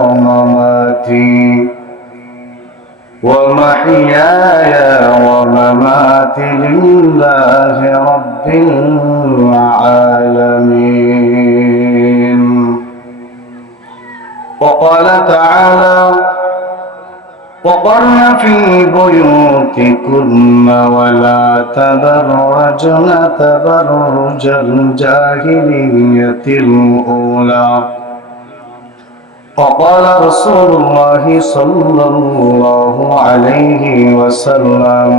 ومماتي ومحياي ومماتي لله رب العالمين. وقال تعالى: وقرن في بيوتكن ولا تبرجن تبرج الجاهلية الأولى. وقال رسول الله صلى الله عليه وسلم: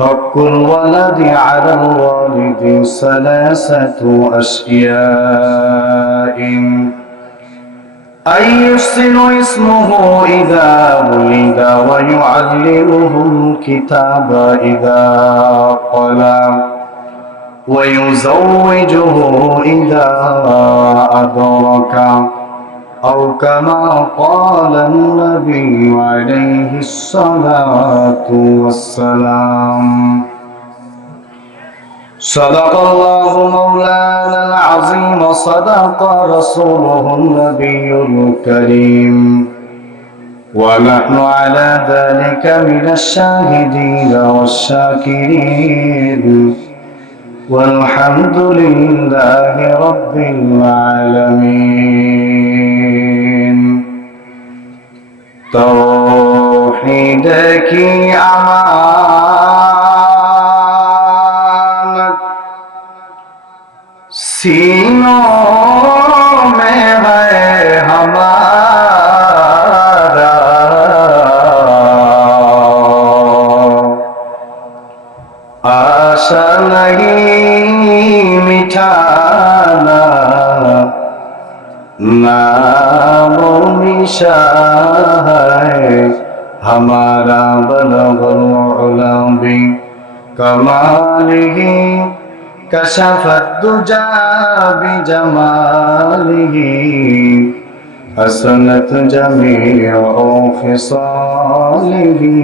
حق الولد على الوالد ثلاثة أشياء: أن يحسن اسمه إذا ولد ويعلمه الكتاب إذا قلم ويزوجه إذا أدرك، أو كما قال النبي عليه الصلاة والسلام. صدق الله مولانا العظيم وصدق رسوله النبي الكريم، ونحن على ذلك من الشاهدين والشاكرين، والحمد لله رب العالمين. توحيد की अमानत सीनों में है हमारा, आशा नहीं मिटाना, नामो निशा है हमारा। बलगल उला बि कमालिही कशफत दुजा बिजमालिही, हसनत जमीउ खिसालिही,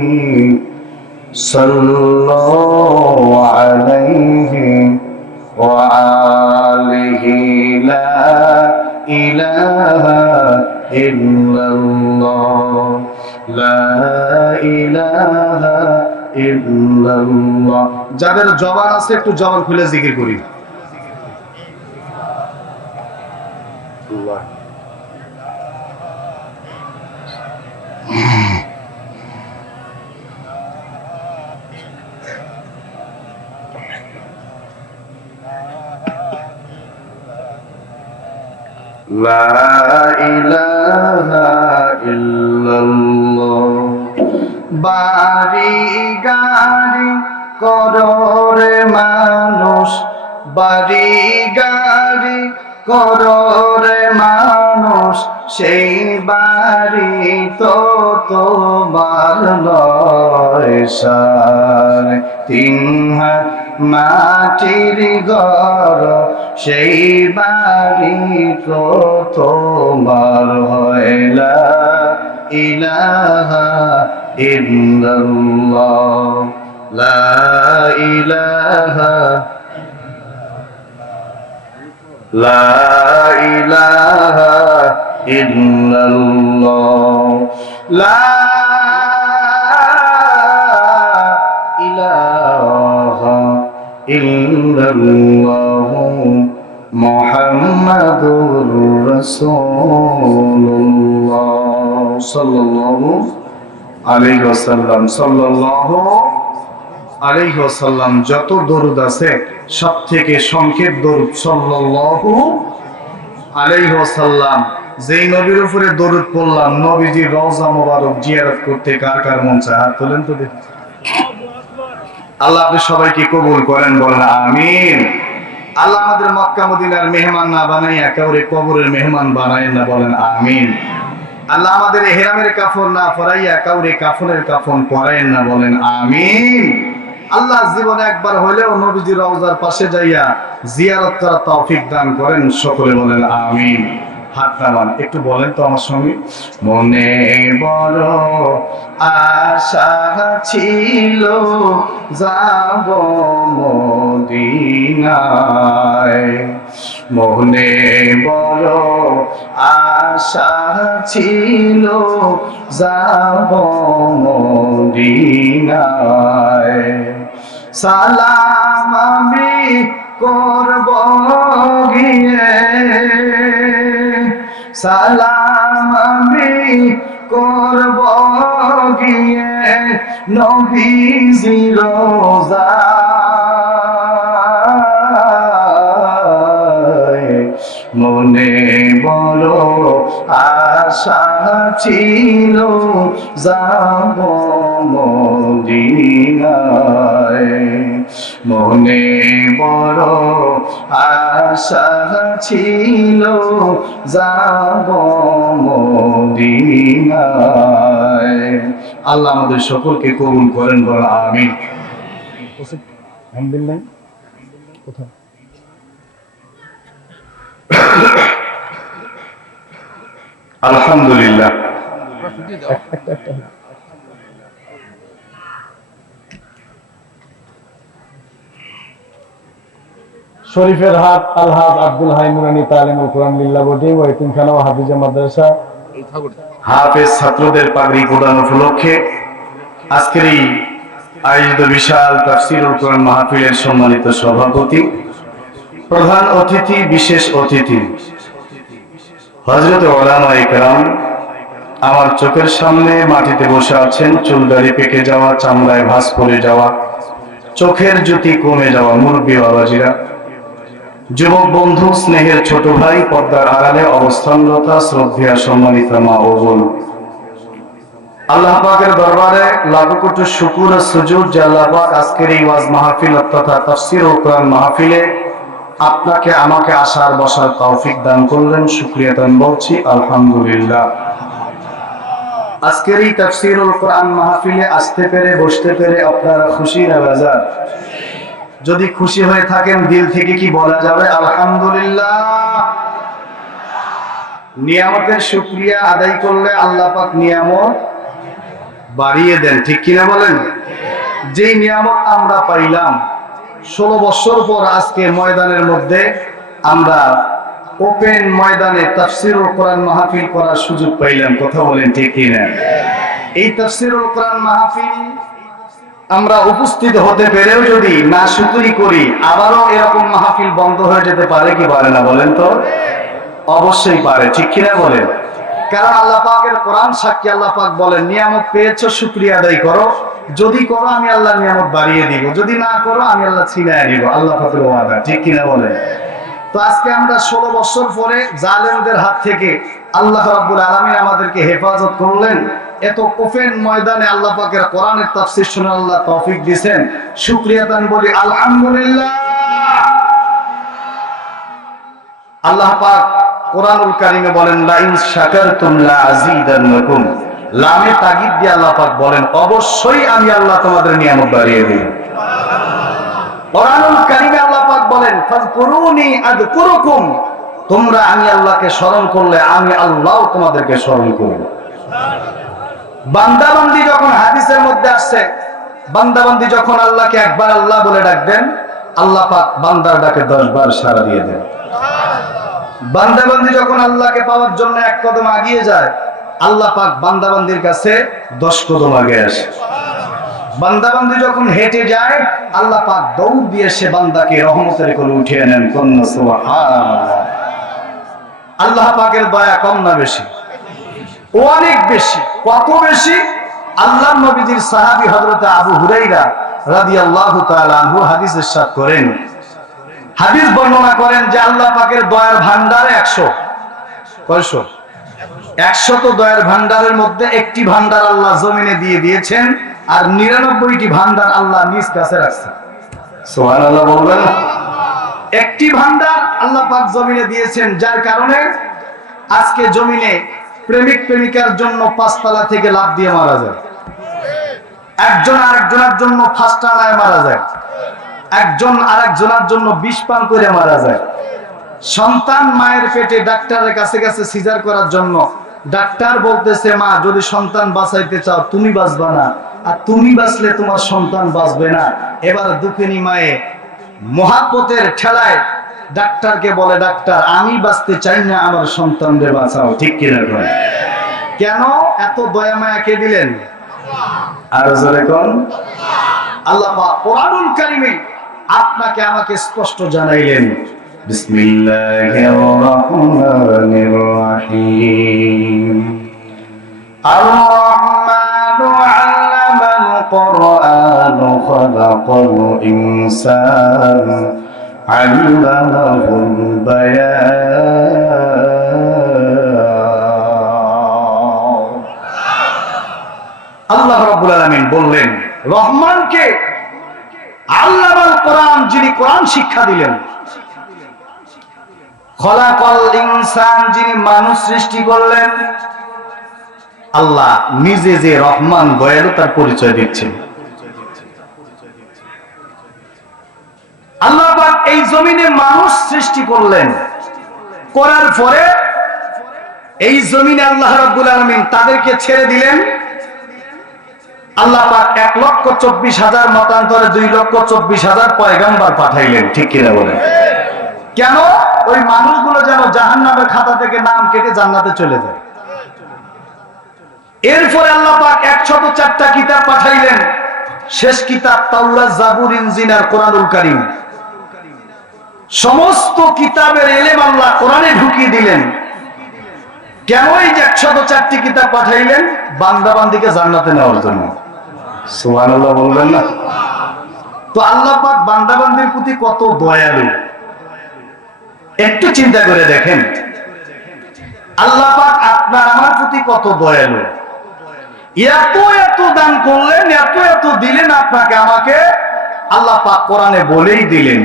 सल्लल्लाहु अलैहि व आलिहि। ला इलाहा इल्लल्लाह, ला इलाहा इल्लल्लाह। যাদের জবান আছে একটু জবান খুলে জিকির করি। লা ইলাহা ইল্লাল্লাহ। বাড়ি গাড়ি কররে মানুষ, বাড়ি গাড়ি কররে মানুষ, সেই বাড়ি তো তোমার নয়। সাড়ে তিন হাত মাটির ঘর, সেই বাড়ি তো তোমার হয়। লা ইলাহা ইল্লাল্লাহ, লা ইলাহা, লা ইলাহা ইল্লাল্লাহ, লা ইলাহা ইল্লাল্লাহ, মুহাম্মাদুর রাসূলুল্লাহ সাল্লাল্লাহু আলাইহি ওয়াসাল্লাম। সাল্লাল্লাহু আলাইহি ওয়াসাল্লাম। যত দরুদ আছে সব থেকে সংক্ষেপ দরুদ সাল্লাল্লাহু আলাইহি ওয়াসাল্লাম। যেই নবীর উপরে দরুদ পড়লাম, নবীজির রওজা মোবারক জিয়ারত করতে কার কার মন চায়? হাত তোলেন তো দেখি। আল্লাহ আপনি সবাইকে কবুল করেন, বলেন আমিন। আল্লাহ আমাদের মক্কা মদিনার মেহমান না বানাইয়া কাউরে কবরের মেহমান বানায় না, বলেন আমিন। আল্লাহ আমাদের ইহরামের কাফন না পরাইয়া কাউরে কাফনের কাফন পরায়েন না, বলেন আমিন। আল্লাহ জীবনে একবার হইলেও নবীজির রওজার পাশে যাইয়া জিয়ারত করার তৌফিক দান করেন, সকলে বলেন আমিন। হাত নামান, একটু বলেন তো আমার সঙ্গে। মনে বড় আশা ছিল যাব মদিনায়, মনে বড় আশা ছিল যাব মদিনায়, সালাম আমি করব গিয়ে, সালাম আমি করব গিয়ে নবীজির রোজায়, মনে বড় আশা ছিল যাব মদিনায়, মনে বড় আশা ছিল যাব মদিনায়। আল্লাহ আমাদের সকলকে কবুল করেন, বলা আমিন। আলহামদুলিল্লাহ। কোথায় আলহামদুলিল্লাহ। শরীফের হাট আলহাজ আব্দুল হাই নুরানি তালিমুল কোরআন লিল্লাহ বোর্ডিং ও এতিমখানা ও হাফিজা মাদ্রাসা হাফেজ ছাত্রদের পাগড়ি প্রদান উপলক্ষে আজকের এই আয়োজিত বিশাল তাফসীরুল কোরআন মাহফিলের সম্মানিত সভাপতি, প্রধান অতিথি, বিশেষ অতিথি হযরত উলামায়ে কেরাম আমার চোখের সামনে মাটিতে বসে আছেন। চুল দাড়ি পেকে যাওয়া, চামড়ায় ভাঁজ পড়ে যাওয়া, চোখের জ্যোতি কমে যাওয়া মুরব্বী বাবাজিরা, যুবক বন্ধু, স্নেহের ছোট ভাই, পর্দার আড়ালে অবস্থানরতা শ্রদ্ধেয় সম্মানিত মা ও বোন, আল্লাহ পাকের দরবারে লাখো কোটি শুকর ও সুজুদ যে আল্লাহ পাক আজকের এই ওয়াজ মাহফিল তথা তাফসীরুল কোরআন মাহফিলে আপনাকে আমাকে আসার বসার তৌফিক দান করলেন। শুকরিয়া দান বলছি আলহামদুলিল্লাহ। আজকের এই তাফসীরুল কোরআন মাহফিলে আসতে পেরে, বসতে পেরে আপনারা খুশি না বেজার? যদি খুশি হয়ে থাকেন দিল থেকে কি বলা যাবে আলহামদুলিল্লাহ? নিয়ামতের শুকরিয়া আদায় করলে আল্লাহ পাক নিয়ামত বাড়িয়ে দেন, ঠিক কিনা বলেন? যেই নিয়ামত আমরা পাইলাম 16 বছর পর আজকে ময়দানের মধ্যে আমরা ওপেন ময়দানে তাফসীরুল কোরআন মাহফিল করার সুযোগ পাইলাম, কথা বলেন ঠিক কিনা? এই তাফসীরুল কোরআন মাহফিল আমরা উপস্থিত হতে পেরেও যদি না শুকরি করি, আবারও এরকম মাহফিল বন্ধ হয়ে যেতে পারে কি পারে না বলেন তো? অবশ্যই পারে, ঠিক কিনা বলেন? কারণ আল্লাহ পাকের কোরআন সাক্ষী, আল্লাহ পাক বলেন নিয়ামত পেয়েছো শুকরিয়া আদায় করো, যদি করো আমি আল্লাহ নিয়ামত বাড়িয়ে দিব, যদি না করো আমি আল্লাহ ছিনায় দিব, আল্লাহ পাকের ওয়াদা, ঠিক কিনা বলেন? তো আজকে আমরা 16 বছর পরে জালেমদের হাত থেকে আল্লাহ রাব্বুল আলামিন আমাদেরকে হেফাজত করলেন। এত ওপেন ময়দানে আল্লাহ পাকের কোরআনের তাফসীর শুনে আল্লাহ তৌফিক দিয়েছেন, শুকরিয়া দান বলি আলহামদুলিল্লাহ। আল্লাহ পাক কোরআনুল কারীমে বলেন লা ইন শাকারতুম লা আযীদান্নাকুম, লামে তাগিদ দিয়ে আল্লাহ পাক বলেন অবশ্যই আমি আল্লাহ তোমাদের নিয়ামত বাড়িয়ে দেব। কোরআনুল কারীমে আল্লাহ পাক বলেন ফাযকুরুনি আযকুরুকুম, তোমরা আমি আল্লাহকে স্মরণ করলে আমি আল্লাহ তোমাদেরকে স্মরণ করব। বান্দাবান্দি যখন হাদিসের মধ্যে আসছে, বান্দাবান্দি যখন আল্লাহকে একবার আল্লাহ বলে ডাকবেন, আল্লাহ পাক বান্দার ডাকে 10 বার সাড়া দিয়ে দেন। বান্দাবান্দি যখন আল্লাহকে পাওয়ার জন্য এক কদম এগিয়ে যায়, আল্লাহ পাক বান্দাবান্দির কাছে 10 কদম আগে আসে। বান্দাবান্দি যখন হেঁটে যায়, আল্লাহ পাক দৌড় দিয়ে সে বান্দাকে রহমতের কোলে উঠিয়ে নেন। কন্যা সুবহানাল্লাহ। আল্লাহ পাকের দয়া কম না বেশি? অনেক বেশি। কত বেশি? আল্লাহর নবীজির সাহাবী হযরত আবু হুরায়রা রাদিয়াল্লাহু তাআলা আনহু হাদিস ইরশাদ করেন, হাদিস বর্ণনা করেন যে আল্লাহ পাকের দয়ার ভান্ডারে 100, কয়শো? 100 তো দয়ার ভান্ডারের মধ্যে একটি ভান্ডার আল্লাহ জমিনে দিয়ে দিয়েছেন, আর 99টি ভান্ডার আল্লাহ নিজ কাছে রাখছেন। সুবহানাল্লাহ বলবেন? একটি ভান্ডার আল্লাহ পাক জমিনে দিয়েছেন, যার কারণে আজকে জমিনে প্রেমিক প্রেমিকার জন্য 5 তলা থেকে লাফ দিয়ে মারা যায়, একজন আরেকজনের জন্য ফাঁসটানায় মারা যায়, একজন আরেকজনের জন্য বিষ পান করে মারা যায়। সন্তান মায়ের পেটে ডাক্তারের কাছে গেছে সিজার করার জন্য। ডাক্তার বলতেছে, মা যদি সন্তান বাঁচাইতে চাও তুমি বাঁচবা না, আর তুমি বাঁচলে তোমার সন্তান বাঁচবে না। এবার দুঃখিনী মায়ে মহাব্বতের ঠেলায় ডাক্তারকে বলে, ডাক্তার আমি বাঁচতে চাই না, আমার সন্তানদের বাঁচাও। ঠিক কিনা কয়? কেন এত দয়া মায়া কে দিলেন? আর জোরে কোন? আল্লাহ পাক কোরআনুল কারীমে আপনাকে আমাকে স্পষ্ট জানাইলেন, বিসমিল্লাহির রহমানির রহিম। আর রহমানু আল্লামাল কুরআন খালাকাল ইনসান আল্লামাহুল বায়ান। আল্লাহ রাব্বুল আলামিন বললেন, রহমানকে আল্লামাল কোরআন, যিনি কোরআন শিক্ষা দিলেন। খলাকাল ইনসান, যিনি মানুষ সৃষ্টি করলেন। আল্লাহ নিজে যে রহমান দয়ালু তার পরিচয় দিচ্ছেন। আল্লাহ পাক এই জমিনে মানুষ সৃষ্টি করলেন, করার পরে এই জমিনে আল্লাহ রাব্বুল আলামিন তাদেরকে ছেড়ে দিলেন। আল্লাহ পাক 1,24,000 মতান্তরে 2,24,000 পয়গাম্বর পাঠাইলেন। ঠিক কিনা বলেন? কেন? ওই মানুষগুলো যেন জাহান্নামের খাতা থেকে নাম কেটে জান্নাতে চলে যায়। এরপরে আল্লাহ পাক 104টা কিতাব পাঠাইলেন। শেষ কিতাব তাওরাত, জাবুর, ইনজিল আর কোরআনুল কারীম। সমস্ত কিতাবের ইলম আল্লাহ কোরআনে ঢুকিয়ে দিলেন। কেন এই 104টি কিতাব পাঠাইলেন? বান্দা বান্দিকে জান্নাতে নেওয়ার জন্য। সুবহানাল্লাহ বলবেন না? তো আল্লাহ পাক বান্দা বান্দির প্রতি কত দয়ালু একটু চিন্তা করে দেখেন। আল্লাহ পাক আপনার আমার প্রতি কত দয়ালু। এত এত দান করলেন, এত এত দিলেন আপনাকে আমাকে। আল্লাহ পাক কোরআনে বলেই দিলেন,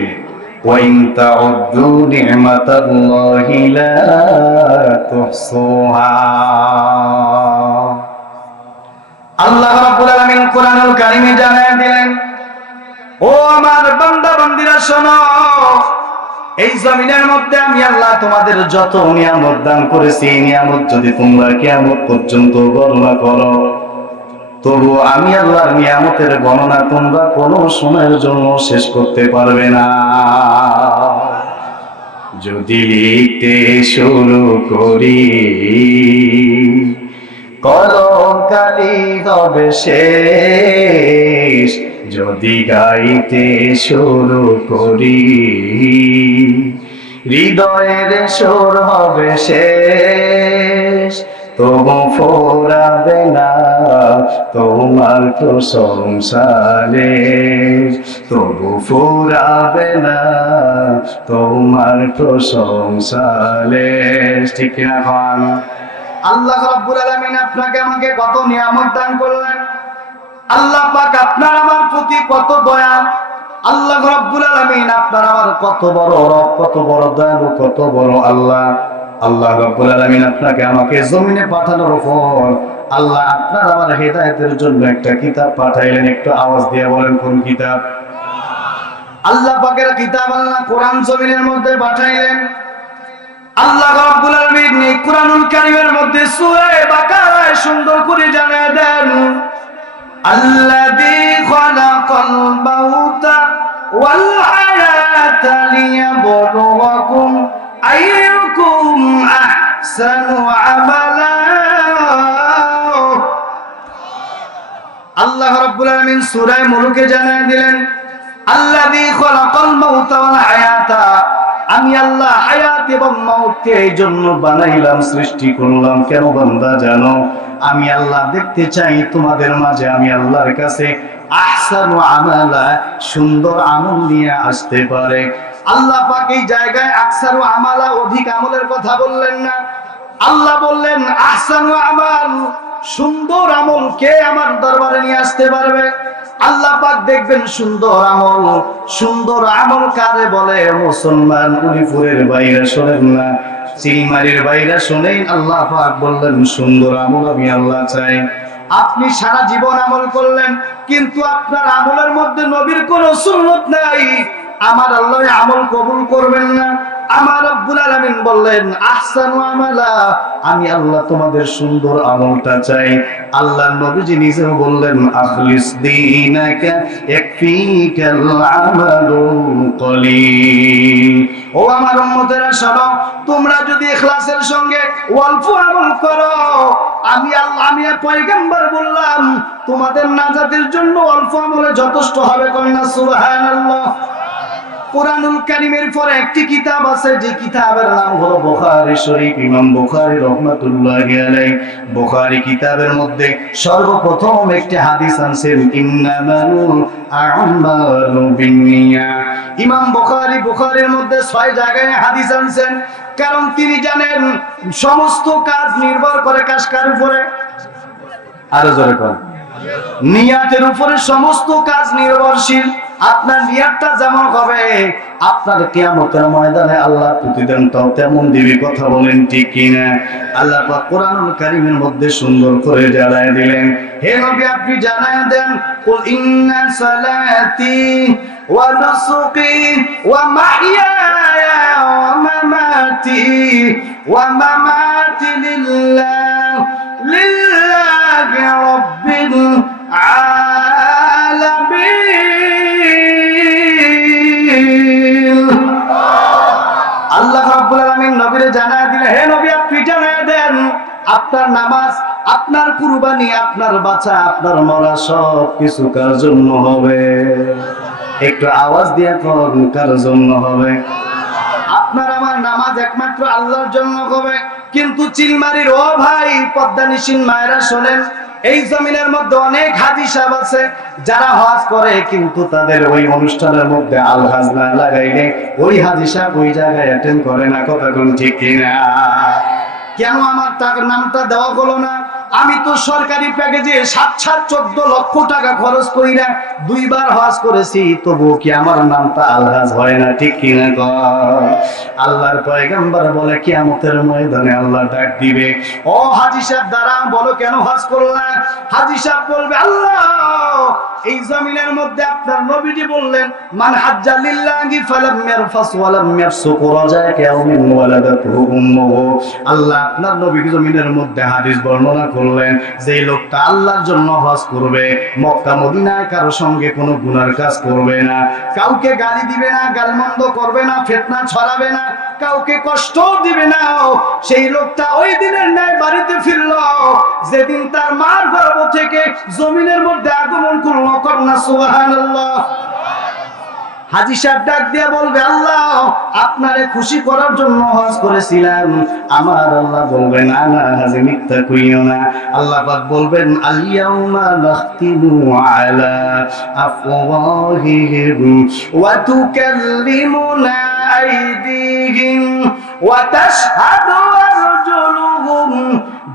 ওয়াইন তাউদ্দু নি'মাতাল্লাহি লা তুহসুহা। আল্লাহ রাব্বুল আলামিন কোরআনুল কারীমে জানায় দিলেন, ও আমার বান্দা বান্দিরা শোনো, এই জমিনের মধ্যে আমি আল্লাহ তোমাদের যত নিয়ামত দান করেছি, এই নিয়ামত যদি তোমরা কিয়ামত পর্যন্ত গণনা করো, তবু আমি আল্লাহর নিয়ামতের গণনা তোমরা কোনো সময়ের জন্য শেষ করতে পারবে না। যদি লিখতে শুরু করি কলম কালি হবে শেষ, যদি গাইতে শুরু করি হৃদয়ের সুর হবে শেষ, তবু ফোরাবে না তোমার প্রশংসারে, তবু ফোরাবে না তোমার প্রশংসারে। ঠিক না খান? আল্লাহ রাব্বুল আলামিন আপনাকে আমাকে কত নিয়ামত দান করলেন। আল্লাহ পাক আপনার আমার প্রতি কত দয়া। আল্লাহ রাব্বুল আলামিন আপনার আমার কত বড় রব, কত বড় দয়ালু, কত বড় আল্লাহ। আল্লাহ রাব্বুল আলামিন আপনাকে আমাকে জমিনে পাঠানোর পর আল্লাহ আপনার আমার হেদায়েতের জন্য একটা কিতাব পাঠাইলেন। একটু আওয়াজ দিয়ে বলেন কোন কিতাব? আল্লাহ পাকের কিতাব আল্লাহ কোরআন জমিনের মধ্যে পাঠাইলেন। আল্লাহ রাব্বুল আলামিন এই কোরআনুল কারীমের মধ্যে সূরা বাকারায় সুন্দর করে জানিয়ে দেন, আল্লাযী খালাকাল মাউতা ওয়াল হায়াতা লিয়াবলুয়াকুম আইয়ুকুম আহসানু আমালা। আল্লাহ রাব্বুল আলামিন সূরা মুলুকে জানিয়ে দিলেন, আল্লাযী খালাকাল মাউতা ওয়াল হায়াতা, আমি আল্লাহ হায়াত এবং মওতকে এই জন্য বানাইলাম, সৃষ্টি করলাম। কেন বান্দা জানো? আমি আল্লাহ দেখতে চাই তোমাদের মাঝে আমি আল্লাহর কাছে আহসানু আমালা, সুন্দর আমল নিয়ে আসতে পারে। আল্লাহ পাক এই জায়গায় আকসারু আমালা, অধিক আমলের কথা বললেন না। আল্লাহ বললেন আহসানু আমাল, সুন্দর আমল কে আমার দরবারে নিয়ে আসতে পারবে? আল্লাহ পাক দেখবেন সুন্দর আমল। সুন্দর আমল কারে বলে? মুসলমান উলিপুরের বাইরে শোনেন না, চিলমারির বাইরে শোনেন। আল্লাহ পাক বললেন সুন্দর আমল আমি আল্লাহ চাই। আপনি সারা জীবন আমল করলেন, কিন্তু আপনার আমলের মধ্যে নবীর কোন সুন্নত নাই, আমার আল্লাহ আমল কবুল করবেন না। আমার রব্বুল আলামিন বললেন আহসানু আমালা, আমি আল্লাহ তোমাদের সুন্দর আমলটা চাই। আল্লাহর নবীজি নিজেও বললেন আখলিস দীনাকা ইয়াকফিকাল আমালু কলিল। ও আমার উম্মতেরা শোনো, তোমরা যদি ইখলাসের সঙ্গে অল্প আমল করো, আমি আল্লাহ, আমি পয়গম্বর বললাম তোমাদের নাজাতের জন্য অল্প আমলে যথেষ্ট হবে। কন্যা সুবহানাল্লাহ। কোরআনুল কারীমের পরে একটি কিতাব আছে, যে কিতাবের নাম হলো বুখারী শরীফ। ইমাম বুখারী রাহমাতুল্লাহি আলাইহি বুখারী কিতাবের মধ্যে সর্বপ্রথম একটি হাদিস আনছেন, ইন্নামাল আ'মালু বিন্নিয়াত। ইমাম বুখারীর মধ্যে 6 জায়গায় হাদিস আনছেন, কারণ তিনি জানেন সমস্ত কাজ নির্ভর করে কার উপরে? আরো জোরে কোন? নিয়াতের উপরে সমস্ত কাজ নির্ভরশীল। আপনার নিয়াতটা যেমন হবে, আপনার কিয়ামতের ময়দানে আল্লাহ প্রতিদানটাও তেমন দিবে। কথা বলেন ঠিক কিনা? আল্লাহ পাক কোরআনুল কারীমের মধ্যে সুন্দর করে জানায় দিলেন, হে নবী আপনি জানায় দেন, কুল ইন্না সালাতি ওয়া নুসুকি ওয়া মাহইয়ায়া ওয়া মামাতি লিল্লাহি রাব্বিল আলামিন। আল্লাহ রাব্বুল আলামিন নবীরে জানায় দিলেন, হে নবী আপনি জানায় দেন আপনার নামাজ, আপনার কুরবানি, আপনার বাঁচা, আপনার মরা সব কিছু কার জন্য হবে? একটু আওয়াজ দিয়ে কোন কার জন্য হবে? আপনার আমার নামাজ একমাত্র আল্লাহর জন্য হবে। কিন্তু চিলমারির ও ভাই, পদ্মানিসীন মায়েরা শোনেন, এই জমিনের মধ্যে অনেক হাজী সাহেব আছে যারা হজ করে, কিন্তু তাদের ওই অনুষ্ঠানের মধ্যে আল হাজ না লাগাইলে ওই হাজী সাহেব ওই জায়গায় অ্যাটেন্ড করে না। কথা কোন ঠিক কিনা? কেন আমার টাকার নামটা দেওয়া হলো না? আমি তো সরকারি প্যাকেজে 14 লক্ষ টাকা খরচ করি না, 2 বার হজ করেছি, তবুও কি আমার নামটা আলহাজ হয় না? ঠিক কিনা? আল্লাহর পয়গম্বর বলে কিয়ামতের ময়দানে আল্লাহ ডাক দিবে, ও হাজী সাহেব দাঁড়া, বলো কেন হজ করলা? হাজী সাহেব বলবে, আল্লাহ এই জমিনের মধ্যে আপনার নবীজি বললেন, মান হাজ্জা লিল্লাহি ফালাম ইয়ারফাস ওয়া লাম ইয়াফসুক রাজা'a ইয়াউমিন ওয়ালাদাতহু উম্মুহু। আল্লাহ আপনার নবী জমিনের মধ্যে হাদিস বর্ণনা করলেন, যে লোকটা আল্লাহর জন্য হজ করবে, মক্কা মদিনায় কারো সঙ্গে কোনো গুনার কাজ করবে না, কাউকে গালি দিবে না, গালমন্দ করবে না, ফিতনা ছড়াবে না, কাউকে কষ্ট দিবে না, সেই লোকটা ওই দিনের ন্যায় বাড়িতে ফিরল যেদিন তার মার গর্ভ থেকে জমিনের মধ্যে আগমন করলো। কন্যা সুবহানাল্লাহ। হাজী সাহেব ডাক দিয়া বলবে, আল্লাহ আপনারে খুশি করার জন্য হজ করেছিলাম। আমার আল্লাহ বলবেন, আনা হাজী মিথ্যা কইও না। আল্লাহ পাক বলবেন, আল ইয়াউমা নাখতিমু আলা আফওয়াহিহিম ওয়া তুকাল্লিমুনা আইদিহিম ওয়া তাশহাদু আরজুলুহুম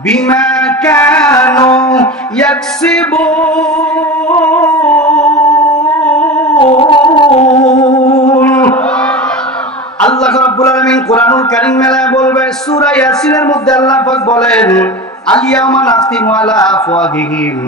বিমা কানু ইয়াকসিবুন। আল্লাহ রাব্বুল আলামিন কোরআনুল কারীম মেলায় বলবে, সূরা ইয়াসিনের মধ্যে আল্লাহ পাক বলেন, আল ইয়াউমা নাখতিমু আলা আফওয়াহিহিম,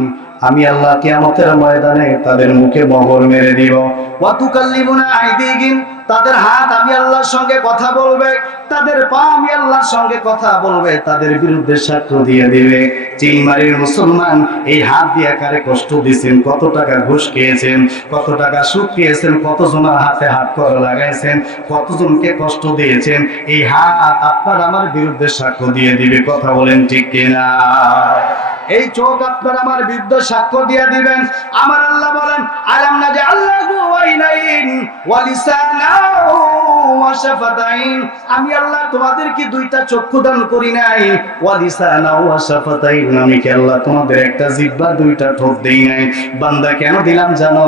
আমি আল্লাহ কিয়ামতের ময়দানে তাদের মুখে মোহর মেরে দিব। ওয়া তুকাল্লিমুনা আইদিহিম, তাদের হাত আমি আল্লাহর সঙ্গে কথা বলবে, তাদের পা আমি আল্লাহর সঙ্গে কথা বলবে, তাদের বিরুদ্ধে সাক্ষ্য দিয়ে দিবে। চিলমারির মুসলমান, এই হাত দিয়ে কারে কষ্ট দিয়েছেন, কত টাকা ঘুষ খেয়েছেন, কত টাকা সুদ খেয়েছেন, কতজনের হাতে হাত করা লাগাইছেন, কতজনকে কষ্ট দিয়েছেন, এই হাত আপনার আমার বিরুদ্ধে সাক্ষ্য দিয়ে দিবে। কথা বলেন ঠিক কিনা? এই চোখ আপনার আমার বিরুদ্ধে সাক্ষ্য দিয়ে দিবেন। আমার আল্লাহ বলেন, আলাম নাজআল্লাহু আইনাইন ওয়া লিসানাহু ওয়া শাফাতাইন, আমি আল্লাহ তোমাদেরকে 2টা চক্ষু দান করি নাই। ওয়া লিসানাহু ওয়া শাফাতাইন, আমি কি আল্লাহ তোমাদের একটা জিহ্বা 2টা ঠোঁট দেই নাই? বান্দা কেন দিলাম জানো?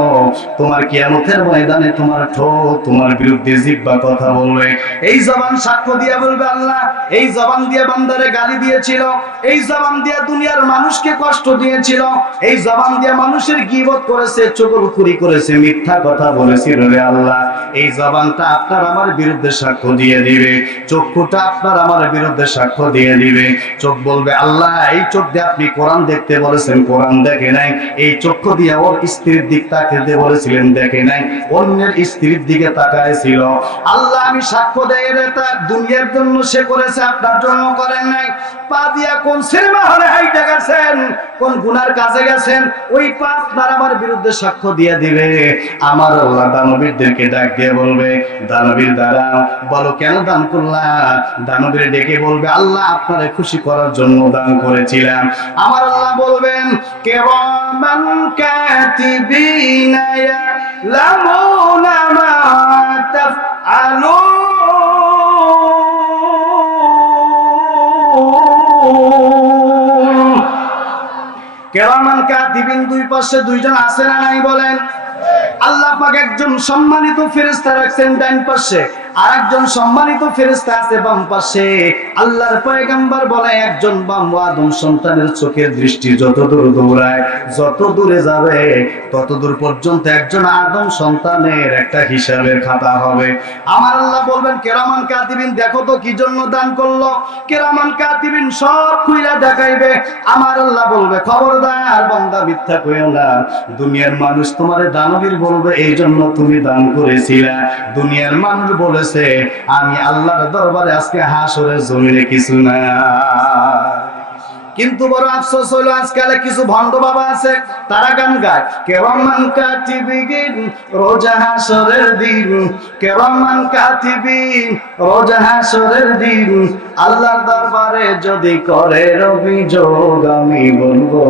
তোমার কিয়ামতের ময়দানে তোমার ঠোঁট তোমার বিরুদ্ধে জিহ্বা কথা বলবে। এই জবান সাক্ষ্য দিয়ে বলবে, আল্লাহ এই জবান দিয়ে বান্দারে গালি দিয়েছিল, এই জবান দিয়ে দুনিয়ার মানুষকে কষ্ট দিয়েছিল, এই জবান দিয়ে মানুষের গীবত করেছে, চুগলখুরি করেছে, মিথ্যা কথা বলেছিল। রে আল্লাহ, এই জবানটা আপনার আমার আমার বিরুদ্ধে সাক্ষ্য দিয়ে দিবে, চক্ষুটা আপনার আমার বিরুদ্ধে সাক্ষ্য দিয়ে দিবে। চোখ বলবে আল্লাহ এই চোখ দিয়ে আপনি কোরআন দেখতে বলেছেন, কোরআন দেখে নাই। এই চক্ষু দিয়ে ওর স্ত্রীর দিক তাকাতে বলেছিলেন, দেখে নাই, অন্যের স্ত্রীর দিকে তাকায় ছিল। আল্লাহ আমি সাক্ষ্য দেই তা দুনিয়ার জন্য সে করেছে, আপনার জন্য করেন নাই। পা দিয়া কোন সিনেমা হলে হাইটা গেছেন, কোন গুনার কাজে গেছেন, ওই পা আপনার আমার বিরুদ্ধে সাক্ষ্য দিয়ে দিবে। আমার আল্লাহ দানবীরদেরকে ডাক দিয়ে বলবে, দানবীর দ্বারা বলো কেন দান করলা? দানবীর ডেকে বলবে আল্লাহ আপনারে খুশি করার জন্য দান করেছিলাম। আমার আল্লাহ বলবেন কিরামান কাতিবিনা ইয়ালামুনা মা তাফআলুন। কিরামান কাতিবিন দুই পাশে দুইজন আছে না নাই বলেন? আল্লাহ পাক একজন সম্মানিত ফেরেশতা রাখছেন ডান পাশে, আর একজন সম্মানিত ফেরেশতা আছে বাম পাশে। আল্লাহর পয়গম্বর বলে একজন বাম আদম সন্তানের চোখের দৃষ্টি যত দূর দৌড়ায়, যত দূরে যাবে তত দূর পর্যন্ত একজন আদম সন্তানের একটা হিসাবের খাতা হবে। আমার আল্লাহ বলবেন কিরামান কাতিবিন দেখো তো কি জন্য দান করলো। কিরামান কাতিবিন সব খুইলা দেখাইবে। আমার আল্লাহ বলবে খবরদার বান্দা মিথ্যা কইও না, দুনিয়ার মানুষ তোমারে দানবীর বলবে এই জন্য তুমি দান করেছিলা। দুনিয়ার মানুষ বলেছে আমি আল্লাহর দরবারে আজকে হাসরের জমিনে কিছু না। কিন্তু বড় আফসোস হলো আজকাল কিছু ভণ্ড বাবা আছে, তারা গান গায় কিরামান কাতিবিন রোজ হাসরের দিন, কিরামান কাতিবিন রোজ হাসরের দিন। আল্লাহর দরবারে যদি করে অভিযোগ আমি বলবো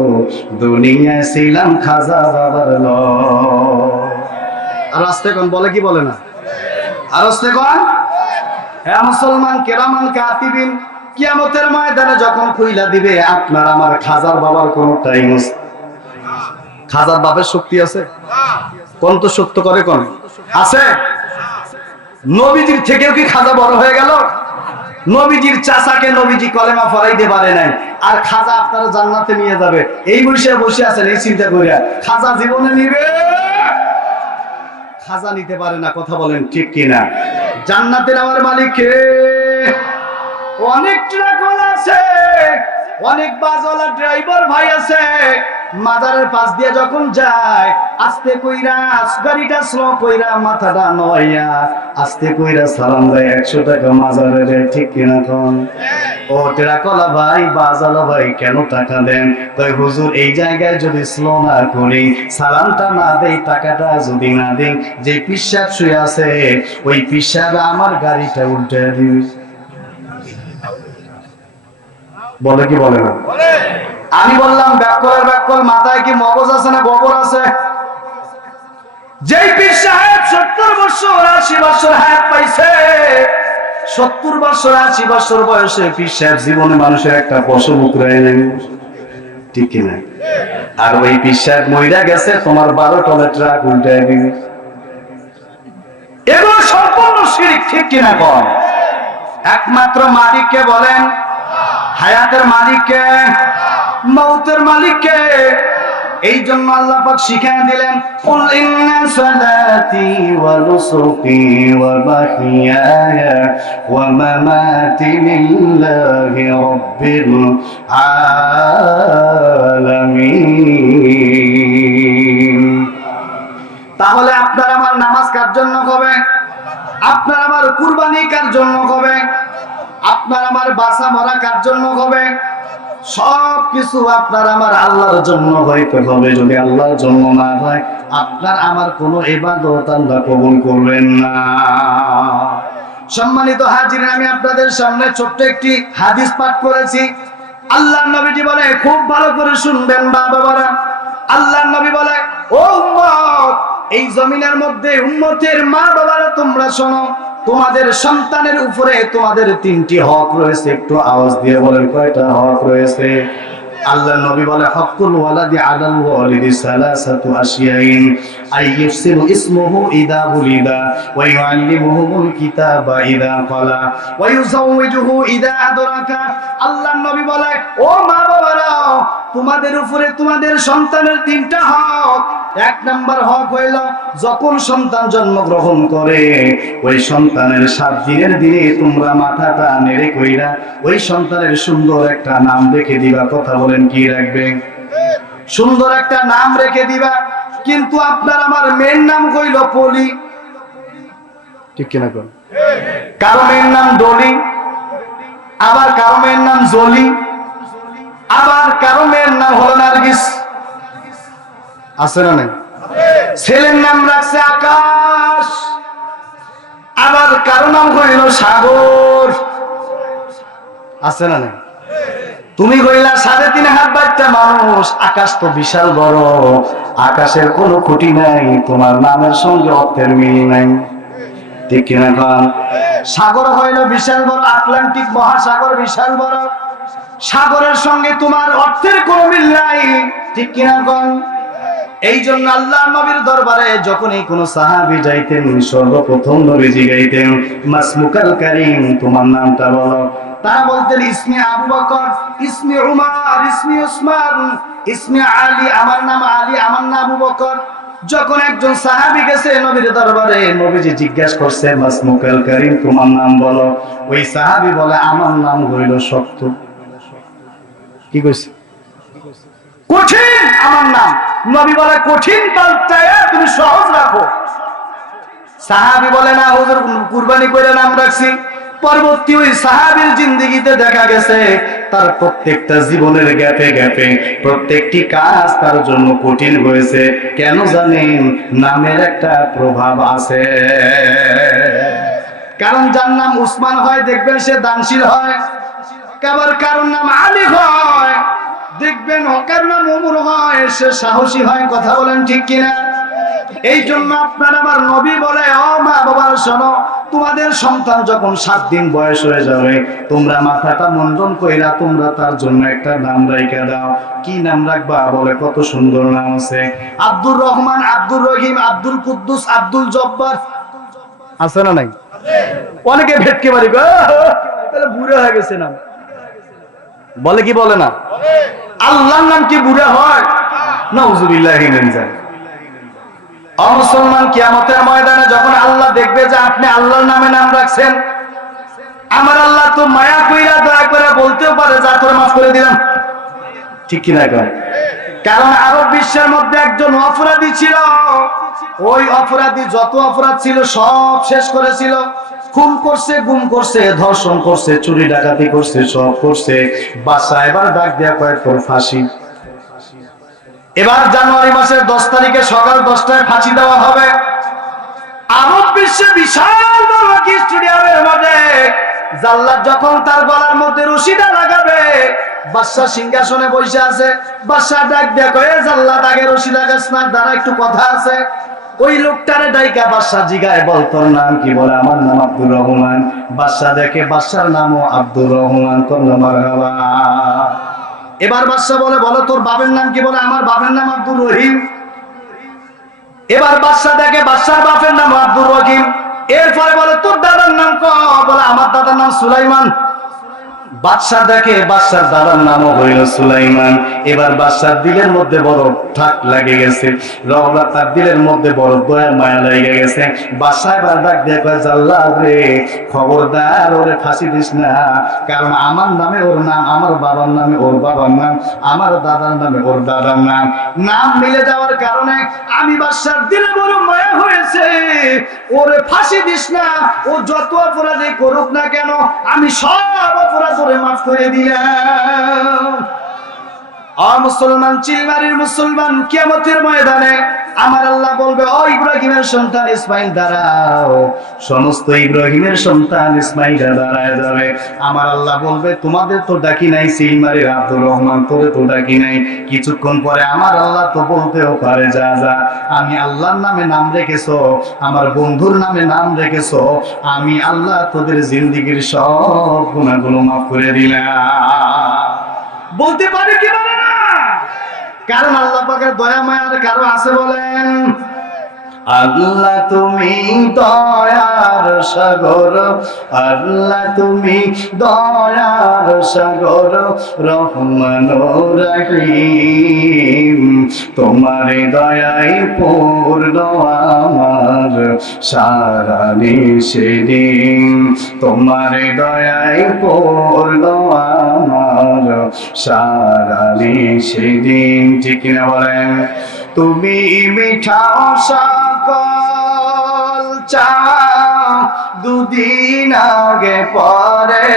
দুনিয়ায় ছিলাম খাজা বাবার লয়। আর আস্তে কোন বলে কি বলে না? আর আস্তে কোন? হ্যাঁ মুসলমান, কিরামান কাতিবিন কিয়ামতের ময়দানে যখন খুইলা দিবে আপনার আমার খাজার বাবার কোন টাইম আছে? খাজার বাপের শক্তি আছে? কোন তো সত্য করে কোন আছে? নবীজির থেকেও কি খাজা বড় হয়ে গেল? নবীজির চাচাকে নবীজি কলেমা পড়াইতে পারে নাই, আর খাজা আপনারা জান্নাতে নিয়ে যাবে। এই বসে বসে আছেন এই চিন্তা করিয়া, খাজা জীবনে নিবে? খাজা নিতে পারে না, কথা বলেন ঠিক কিনা? জান্নাতের আমার মালিক কে? অনেক ট্রাক আছে, অনেক বাসওয়ালা ড্রাইভার ভাই আছে, মাজারের পাশ দিয়ে যখন যায় আস্তে কইরা গাড়িটা স্লো কইরা মাথাটা নয়া আস্তে কইরা সালাম দেয় 100 টাকা মাজারের, ঠিক কিনা কোন? ও ট্রাকওয়ালা ভাই বাসওয়ালা ভাই কেন টাকা দেন? তাই হুজুর এই জায়গায় যদি স্লো না করি, সালামটা না দেই, টাকাটা যদি না দেই, যে পিশাব শুয়ে আছে ওই পিশাবে আমার গাড়িটা উল্টে দিবে। বলে কি বলে না? আমি বললাম ব্যাককলের ব্যাককল, মাথায় কি মগজ আছে না গোবর আছে? যেই পীর সাহেব 70 বছর 80 বছর হায়াত পাইছে, 70 বছর 80 বছর বয়সে পীর সাহেব জীবনে মানুষের একটা পশম উকড়ায় নেন, ঠিক কিনা? আর ওই পীর সাহেব মইরা গেছে তোমার 12 টনের ট্রাক উল্টায় দিবে। এগুলো সম্পূর্ণ শিরক, ঠিক কিনা কোন? একমাত্র মালিককে বলেন, হায়াতের মালিককে, মৌতের মালিককে। এই জন্য আল্লাহ পাক শিখায় দিলেন কুল ইন্না সালাতি ওয়া নুসুকি ওয়া মাহইয়ায়া ওয়া মামাতি লিল্লাহি রাব্বিল আলামিন। তাহলে আপনার আমার নামাজ কার জন্য হবে? আপনার আমার কুরবানি কার জন্য হবে? আপনার আমার বাসা মরা কার জন্য হবে? সব কিছু আপনার আমার আল্লাহর জন্য হইতে হবে। যদি আল্লাহর জন্য না হয় আপনার আমার কোনো ইবাদত আল্লাহ কবুল করবেন না। সম্মানিত হাজিরিন, আমি আপনাদের সামনে ছোট্ট একটি হাদিস পাঠ করেছি। আল্লাহর নবীজি বলে, খুব ভালো করে শুনবেন বাবারা। আল্লাহর নবী বলে, ও উম্মত, এই জমিনের মধ্যে উম্মতের মা বাবারা তোমরা শোনো, তোমাদের সন্তানের উপরে তোমাদের 3টি হক রয়েছে। একটু আওয়াজ দিয়ে বলেন কয়টা হক রয়েছে? আল্লাহর নবী বলে, হকুল ওয়ালাদি আলাল ওয়ালিদি সালাসাতু আশিয়াইন আইয়ুসিলু ইসমুহু ইদা বুলিদা ওয়া ইউআল্লিমুহুল কিতাবা ইদা ক্বালা ওয়া ইউযাওয়িজুহু ইদা আদরাকা। আল্লাহর নবী বলে, ও মা বাবারা, তোমাদের উপরে তোমাদের সন্তানের তিনটা হক। এক নাম্বার হক হইল, যখন সন্তান জন্মগ্রহণ করে ওই সন্তানের 7 দিনের দিনে তোমরা মাথাটা নেড়ে কইরা ওই সন্তানের সুন্দর একটা নাম রেখে দিবা। কথা বলেন, কি রাখবে? সুন্দর একটা নাম রেখে দিবা। কিন্তু আপনার আমার মেয়ের নাম হইল পলি, ঠিক কিনা কোন? কারো মেয়ের নাম ডলি, আবার কারো মেয়ের নাম জলি, আবার কারো মেয়ের নাম হলো নার্গিস। আছে না নাই? ছেলের নাম রাখছে আকাশ, আবার কারো নাম হইল সাগর। আছে না নাই? তুমি কইলা 3.5 হাত বাচ্চা মানুষ, আকাশ তো বিশাল বড়, আকাশের কোনো খুঁটি নাই, তোমার নামের সঙ্গে অর্থের মিল নাই, ঠিক কিনা কন? সাগর হইল বিশাল বড়, আটলান্টিক মহাসাগর বিশাল বড়, সাগরের সঙ্গে তোমার অর্থের কোনো মিল নাই, ঠিক কিনা কন? এই জন্য আল্লাহ নবীর দরবারে যখনই কোন সাহাবী যাইতেন সর্বপ্রথম নবীজি গাইতেন মাসমুকাল কারীম, তোমার নামটা বলো। তারা বলতেন ইসমে আবু বকর, ইসমে উমর, ইসমে উসমান, ইসমে আলী, আমার নাম আলী, আমার নাম আবু বকর। যখন একজন সাহাবী গেছে নবীর দরবারে, নবীজি জিজ্ঞাসা করছে মাসমুকাল কারীম, তোমার নাম বলো। ওই সাহাবী বলে আমার নাম হইল সত্য। কি কইছে? কঠিন আমার নাম। নবী বলে কঠিন পাল্টায় তুমি সহজ রাখো। সাহাবী বলে না হুজুর, কুরবানি করে নাম রাখছি। পরবর্তী ওই সাহাবীর জিন্দেগিতে দেখা গেছে তার প্রত্যেকটা জীবনের গ্যাপে গ্যাপে প্রত্যেকটি কাজ তার জন্য কঠিন হয়েছে। কেন জানেন? নামের একটা প্রভাব আছে। কারণ যার নাম উসমান হয় দেখবেন সে দানশীল হয়, আবার কারোর নাম আলী হয় দেখবেন হকার নাম ওমর হয় সে সাহসী হয়। কথা বলেন ঠিক কিনা? এই জন্য আপনার আমার নবী বলে, ও মা বাবার শোনো, তোমাদের সন্তান যখন 7 দিন বয়স হয়ে যাবে তোমরা মাথাটা মুন্ডন কইরা তোমরা তার জন্য একটা নাম রাইখা দাও। কি নাম রাখবা? বলে কত সুন্দর নাম আছে, আব্দুর রহমান, আব্দুর রহিম, আব্দুল কুদ্দুস, আব্দুল জব্বার। আছে না নাই? অনেকে ভেটকে মারি গো, তাহলে বুড়ো হয়ে গেছে নাম বলে, কি বলে না? আল্লাহর নাম কি বুড়া হয়? নাউযুবিল্লাহি মিন যালিক। ও মুসলমান, কিয়ামতের ময়দানে যখন আল্লাহ দেখবে যে আপনি আল্লাহর নামে নাম রাখছেন, আমার আল্লাহ তো মায়া কইরা দয়া করে বলতেও পারে যা তোর মাফ করে দিলাম, ঠিক কি না? কারণ আরব বিশ্বের মধ্যে একজন অপরাধী ছিল, ওই অপরাধী যত অপরাধ ছিল সব শেষ করেছিল। খুন করছে, গুম করছে, ধর্ষণ করছে, চুরি ডাকাতি করছে, সব করছে। বাদশা এবার ডাক দেয়া কয় তোর ফাঁসি। এবার জানুয়ারি মাসের 10 তারিখে সকাল 10টায় ফাঁসি দেওয়া হবে। আরব বিশ্বে বিশাল বড় স্টেডিয়ামের মধ্যে জাল্লাদ যখন তার গলার মধ্যে রশিটা লাগাবে, বাদশা সিংহাসনে বসে আছে, বাদশা ডাক দেয়া কয় জাল্লাদ আগে রশি লাগাস না, দাঁড়া একটু কথা আছে। ওই লোকটারে ডাইকা বাদশা জিগায়, বল তোর নাম কি? বলে আমার নাম আব্দুর রহমান। বাদশা দেখে বাদশার নামও আব্দুর রহমান। মারহাবা। এবার বাদশা বলে, বলো তোর বাবার নাম কি? বলে আমার বাবার নাম আব্দুর রহিম। এবার বাদশা দেখে বাদশার বাপের নাম আব্দুর রহিম। এরপরে বলে তোর দাদার নাম ক? বলে আমার দাদার নাম সুলাইমান। বাদশা দেখে বাদশার দাদার নামও হইল সুলাইমান। এবার বাদশার দিলের মধ্যে বড় ঠাক লাগে গেছে, রওলা তার দিলের মধ্যে বড় দয়া মায়া লেগে গেছে। বাদশা এবার ডাক দিয়ে কয় জাল্লাদ রে, খবরদার ওরে ফাঁসি দিস না, কারণ আমার নামে ওর নাম, আমার বাবার নামে ওর বাবার নাম, আমার দাদার নামে ওর দাদার নাম, নাম মিলে যাওয়ার কারণে আমি বাদশার দিলে বড় মায়া হয়েছে, ওরে ফাঁসি দিস না। ও যত অপরাধী করুক না কেন আমি সব অপরাধ মাফ করে দিলাম। মুসলমান, চিলমারির মুসলমান, কিয়ামতের ময়দানে আমার আল্লাহ বলবে, ও ইব্রাহিমের সন্তান ইসমাইল দাঁড়াও। সমস্ত ইব্রাহিমের সন্তান ইসমাইল দাঁড়ায় যাবে। আমার আল্লাহ বলবে, তোমাদের তো ডাকি নাই চিলমারির আব্দুর রহমান, তোরে তো ডাকি নাই। কিছুক্ষণ পরে আমার আল্লাহ তো বলতেও পারে, যা যা, আমি আল্লাহর নামে নাম রেখেছো, আমার বন্ধুর নামে নাম রেখেছো, আমি আল্লাহ তোদের জিন্দেগির সব গুনাহগুলো মাফ করে দিলাম। বলতে পারে কি পারে না? কারণ আল্লাহ পাকের দয়া মায়া কারো আছে বলেন? আল্লাহ তুমি দয়ার সাগর, আল্লাহ তুমি দয়ার সাগর, রহমানুর রহিম। তোমার দয়ায় পূর্ণ আমার সারা নিষেদিন, তোমার দয়ায় পূর্ণ আমার সারা নিষেদিন। ঠিক না বলেন? তুমি মিঠাও সকল চাও দুদিন আগে পরে,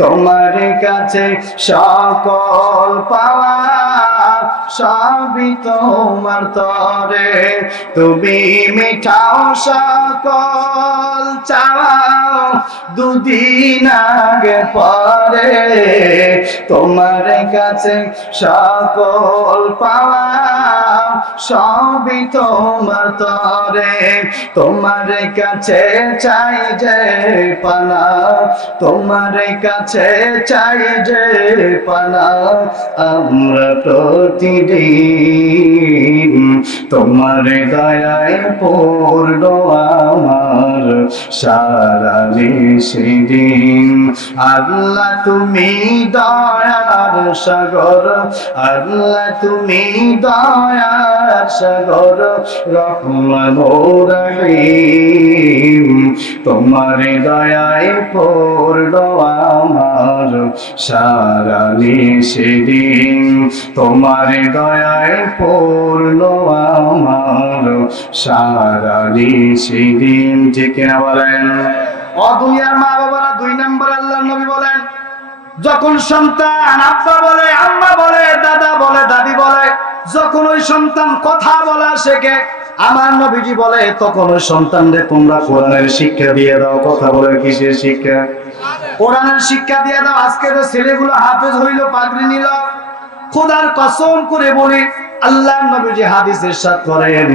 তোমার কাছে সকল পাওয়া সবই তোমার তরে। তুমি মিঠাও সকল চাও দুদিন আগে পরে, তোমার কাছে সকল পাওয়া সবই তোমার তরে। তোমার কাছে চাই যে পানা, তোমার কাছে চাই যে পানা আমরা প্রতিদিন। তোমার দয়ায় পূর্ণ আমার সারা নিষেদিন। আল্লাহ তুমি দয়ার সাগর, আল্লাহ তুমি দয়ার সাগর, রহমানুর রহিম। তোমার দয়ায় পূর্ণ আমার সারা নিষেদিন, তোমার দয়ায় পূর্ণ আমার সারা নিষেদিন। ঠিক না বলেন? ও দুনিয়ার মা বাবারা, 2 নম্বর আল্লাহর নবী বলেন, যখন সন্তান আব্বা বলে, আম্মা বলে, দাদা বলে, দাদি বলে, যখন ওই সন্তান কথা বলা শেখে, আমার নবীজি বলে তখন ওই সন্তানদের তোমরা কোরআনের শিক্ষা দিয়ে দাও। কথা বলে কিসের শিক্ষা? কোরআনের শিক্ষা দিয়ে দাও। আজকে যে ছেলেগুলো হাফেজ হইল, পাগড়ি নিল, খোদার কসম করে বলি, আল্লাহ নবীজি হাদিস ইরশাদ করেন,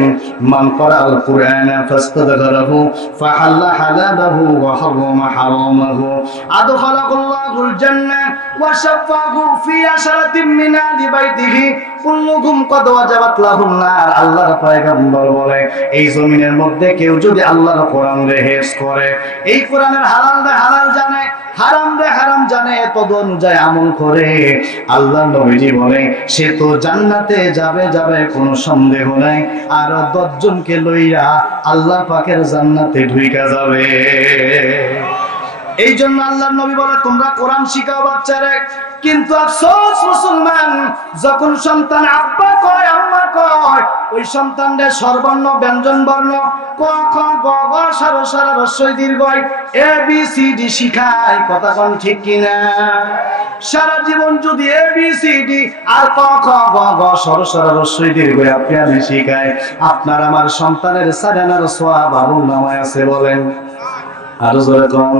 মান ক্বারাআল কুরআনা ফাস্তাযকারাহু ফাহাল্লা হালালাহু ওয়া হারামা হারামাহু আদখালাহুল্লাহুল জান্নাহ ওয়া শাফাহু ফি আশরাতিন মিন আহলি বাইতিহি কুল্লুকুম কদ ওয়াজাবাত লাহুন নার। আল্লাহর পয়গম্বর বলে, এই জমিনের মধ্যে কেউ যদি আল্লাহর কোরআন হেফজ করে, এই কোরআনের হালাল রে হালাল জানে, হারাম রে হারাম জানে, তদ অনুযায়ী আমল করে, আল্লাহ নবীজি বলে সে তো জান্নাতে যাবে, যাবে কোনো সন্দেহ নাই। আর 10 জনকে লইয়া আল্লাহ পাকের জান্নাতে ঢুইকা যাবে। এই জন্য আল্লাহর নবী বলে তোমরা কোরআন শিখাও বাচ্চারে। কিন্তু আফসোস মুসলমান, যখন সন্তান আব্বা কয়, আম্মা কয়, ওই সন্তানদের স্বরবর্ণ ব্যঞ্জন বর্ণ ক খ গ ঘ ষার সারা রস্বই দীর্ঘই ABCD শিখায়। কথা কোন ঠিক কিনা? সারা জীবন যদি ABCD আর ক খ গ ঘ ষার সারা রস্বই দীর্ঘই আপনি আমি শিখায়, আপনার আমার সন্তানের সারানার সওয়াব আমল নামায় আছে। বলেন আরো জোরে কোন?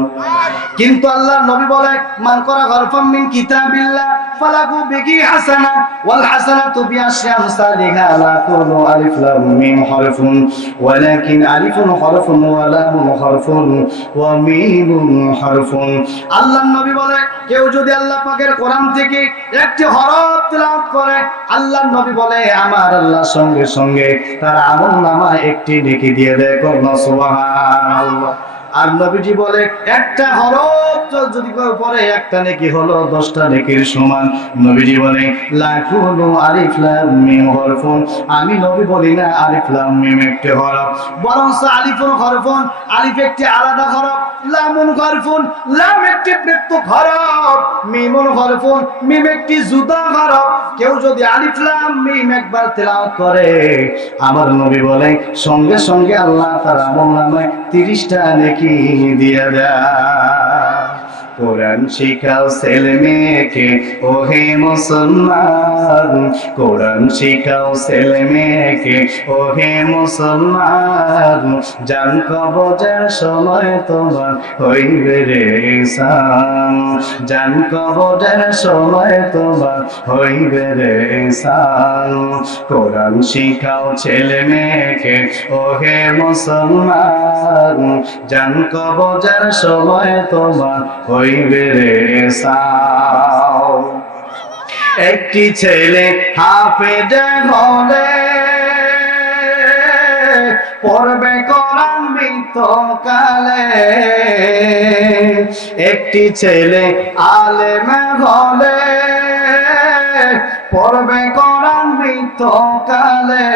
কিন্তু আল্লাহর নবী বলে, মান করা গরফাম মিন কিতাবিল্লাহ ফালাকু বিহি হাসানা ওয়াল হাসানাতু বিআশরি আমসালিহা লা কুনু আলিফ লাম মিম হরফুন ওয়ালাকিন আলিফুন হরফুন ওয়া লামুন হরফুন ওয়া মিমুন হরফুন। আল্লাহর নবী বলে, কেউ যদি আল্লাহ পাকের কোরআন থেকে একটি হরফ তেলাওয়াত করে, আল্লাহর নবী বলে আমার আল্লাহ সঙ্গে সঙ্গে তার আমলনামায় একটি নেকি দিয়ে দেয়। সুবহানাল্লাহ। আর নবীজি বলে একটা হরফ যদি পড়ে একটা নেকি হলো 10টা নেকির সমান। নবীজি বলে লা কুনু আলিফ লাম মিম হরফুন, আমি নবী বলি না আলিফ লাম মিম একটি হরফ, বরং আলিফুন হরফুন, আলিফ একটি আলাদা হরফ, লামুন হরফুন, লাম একটি পৃথক হরফ, মিমুন হরফুন, মিম একটি জুদা হরফ। কেউ যদি আলিফ লাম মিম একবার তেলাওয়াত করে, আমার নবী বলে সঙ্গে সঙ্গে আল্লাহ তার আমলনামায় 30টা নেকি দিয়ে দেয়। কোরআন শিখাও ছেলে মেয়েকে ও হে মুসলমান, কোরআন শিখাও ছেলে মেয়েকে ও হে মুসলমান, জান কবজের সময় তোমার হইবে রে সান, জান কবজের সময় তোমার হইবে রে সান। কোরআন শিখাও ছেলে মেয়েকে ও হে মুসলমান, জান কবজের সময় তোমার হইবে রে সাও। একটি ছেলে হাফেজ হলে পড়বে কোরআন মৃত্যুকালে। একটি ছেলে আলেম হলে পড়বে কোরআন মৃত্যুকালে।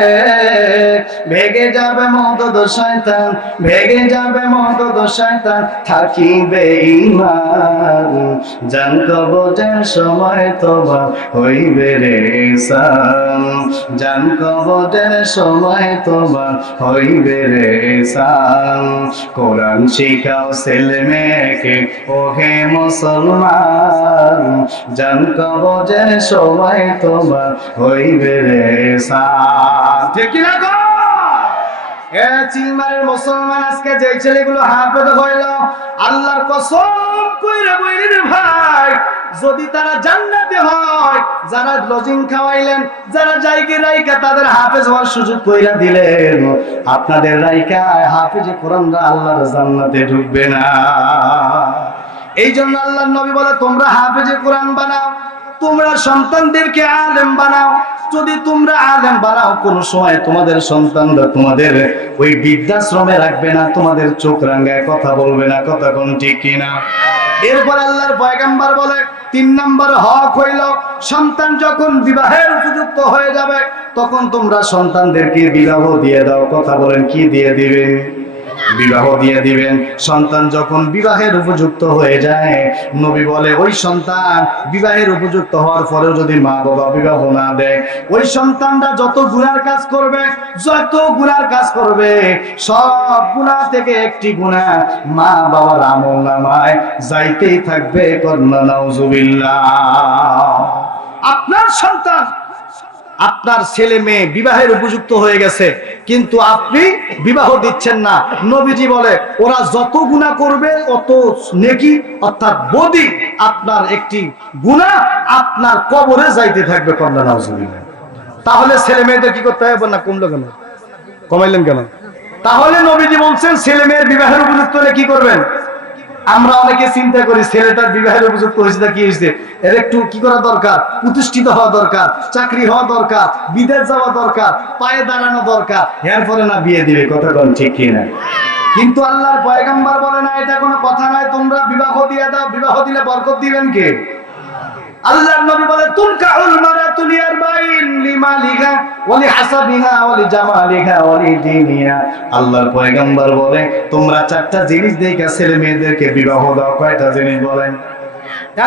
ভেগে যাবে মদদ শয়তান, ভেগে যাবে মদদ শয়তান, থাকিবে ঈমান। জান কবজের সময় তোবা হইবে রে সান, জান কবজের সময় তোবা হইবে রে সান। কোরআন শিখাও ছেলে মেয়েকে ওহে মুসলমান, জান কবজের সময় তোবা হইবে রে সান। ঠিক কি না গো? চিলমারের মুসলমান আজকে যে ছেলেগুলো হাফেজ হইল, আল্লাহর কসম কইরা বইলেন ভাই, যদি তারা জান্নাতে হয়, যারা লজিং খাওয়াইলেন, যারা জায়গা রাইকা তাদের হাফেজ হওয়ার সুযোগ কইরা দিলেন, আপনাদের রাইকা হাফেজে কোরআনরা আল্লাহর জান্নাতে ঢুকবে না। এই জন্য আল্লাহর নবী বলে তোমরা হাফেজে কোরআন বানাও, তোমরা সন্তানদেরকে আলেম বানাও। যদি তোমরা আলেম বানাও, কোন সময় তোমাদের সন্তানরা তোমাদের ওই বৃদ্ধাশ্রমে রাখবে না, তোমাদের চোখ রাঙ্গায় কথা বলবে না। কথা কোন ঠিক কিনা? এরপর আল্লাহর পয়গম্বর বলে 3 নম্বর হক হইল, সন্তান যখন বিবাহের উপযুক্ত হয়ে যাবে তখন তোমরা সন্তানদেরকে বিবাহ দিয়ে দাও। কথা বলেন, কি দিয়ে দিবে? বিবাহ দিয়ে দিবেন। সন্তান যখন বিবাহের উপযুক্ত হয়ে যায়, নবী বলে ওই সন্তান বিবাহের উপযুক্ত হওয়ার পরেও যদি মা বাবা বিবাহ না দেয়, ওই সন্তানরা যত গুনার কাজ করবে, যত গুনার কাজ করবে, সব গুনাহ থেকে একটি গুনাহ মা বাবার আমলনামায় যাইতেই থাকবে। কন্যা নাউজুবিল্লাহ। আপনার সন্তান, আপনার ছেলে মেয়ে বিবাহের উপযুক্ত হয়ে গেছে, কিন্তু আপনি বিবাহ দিচ্ছেন না, নবীজি বলে ওরা যত গুনাহ করবে অত নেকি, অর্থাৎ বদি আপনার একটি গুনাহ আপনার কবরে যাইতে থাকবে। কন্যা নাউজুবিল্লাহ। তাহলে ছেলে মেয়েদের কি করতে হবে? না কমলো কেন? কমাইলেন কেন? তাহলে নবীজি বলছেন ছেলে মেয়ের বিবাহের উপযুক্ত হলে কি করবেন? আমরা অনেকে চিন্তা করি ছেলেটার বিবাহের উপযুক্ত হয়েছে, তা কি হয়েছে, এর একটু কি করা দরকার, প্রতিষ্ঠিত হওয়া দরকার, চাকরি হওয়া দরকার, বিদেশ যাওয়া দরকার, পায়ে দাঁড়ানো দরকার, এরপরে না বিয়ে দিবে। কথা কোন ঠিক কিনা? কিন্তু আল্লাহর পয়গম্বর বলে না, এটা কোনো কথা নয়, তোমরা বিবাহ দিয়ে দাও। বিবাহ দিলে বরকত দিবেন কে? আল্লাহর নবী বলে তুনকাউল মারাতু লিআরবাইন লিমালিহা ওয়া লিহাসাবিহা ওয়া লিজামালিহা ওয়া লিদিনিহা। আল্লাহর পয়গম্বর বলে তোমরা 4টা জিনিস দেখে ছেলে মেয়েদেরকে বিবাহ দাও। কয়টা জিনিস বলেন?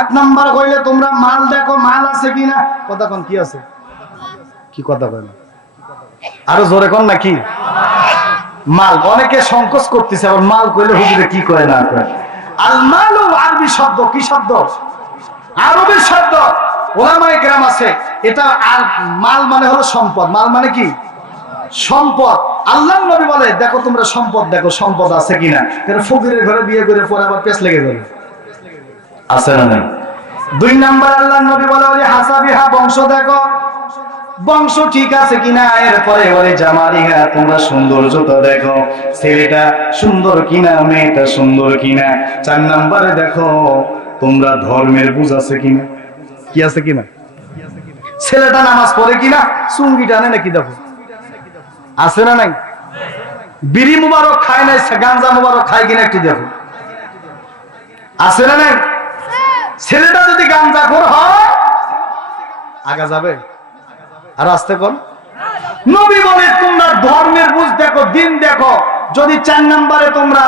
1 নাম্বার হইলে তোমরা মাল দেখো, মাল আছে কিনা। কথা কোন কি আছে? কি কথা বলেন? আরো জোরে কোন নাকি? মাল। অনেকে সংকোচ করতেছে, আবার মাল কইলে হুজুরে কি কয় না কয়। আল মালু আরবি শব্দ, কি শব্দ? আরবের শব্দ। ওলামায়ে কেরাম আছে, এটা আর মাল মানে হলো সম্পদ। মাল মানে কি? সম্পদ। আল্লাহর নবী বলে দেখো তোমরা সম্পদ দেখো, সম্পদ আছে কিনা। কারণ ফকিরের ঘরে বিয়ে করে পরে আবার পেছ লেগে যাবে, আছে না নাই? 2 নাম্বার আল্লাহর নবী বলে ওলি হাসাবিহা, বংশ দেখো, বংশ ঠিক আছে কিনা। এরপরে বলে জামালিহা, তোমরা সৌন্দর্যতা দেখো, ছেলেটা সুন্দর কিনা, মেয়েটা সুন্দর কিনা। 4 নাম্বারে দেখো তোমরা ধর্মের বুঝ আছে কিনা। কি আছে কিনা? ছেলেটা নামাজ পড়ে কিনা, চুঙ্গি টানে নাকি দেখো, আছে না নাই? বিড়ি মুবারক খায় নাই, গাঞ্জা মুবারক খায় কিনা একটু দেখো, আছে না নাই? ছেলেটা যদি গাঞ্জাখোর হয় আগা যাবে? আর আসতে কোন? নবী বলে তোমরা ধর্মের বুঝ দেখো, দিন দেখো। যদি 4 নম্বরে তোমরা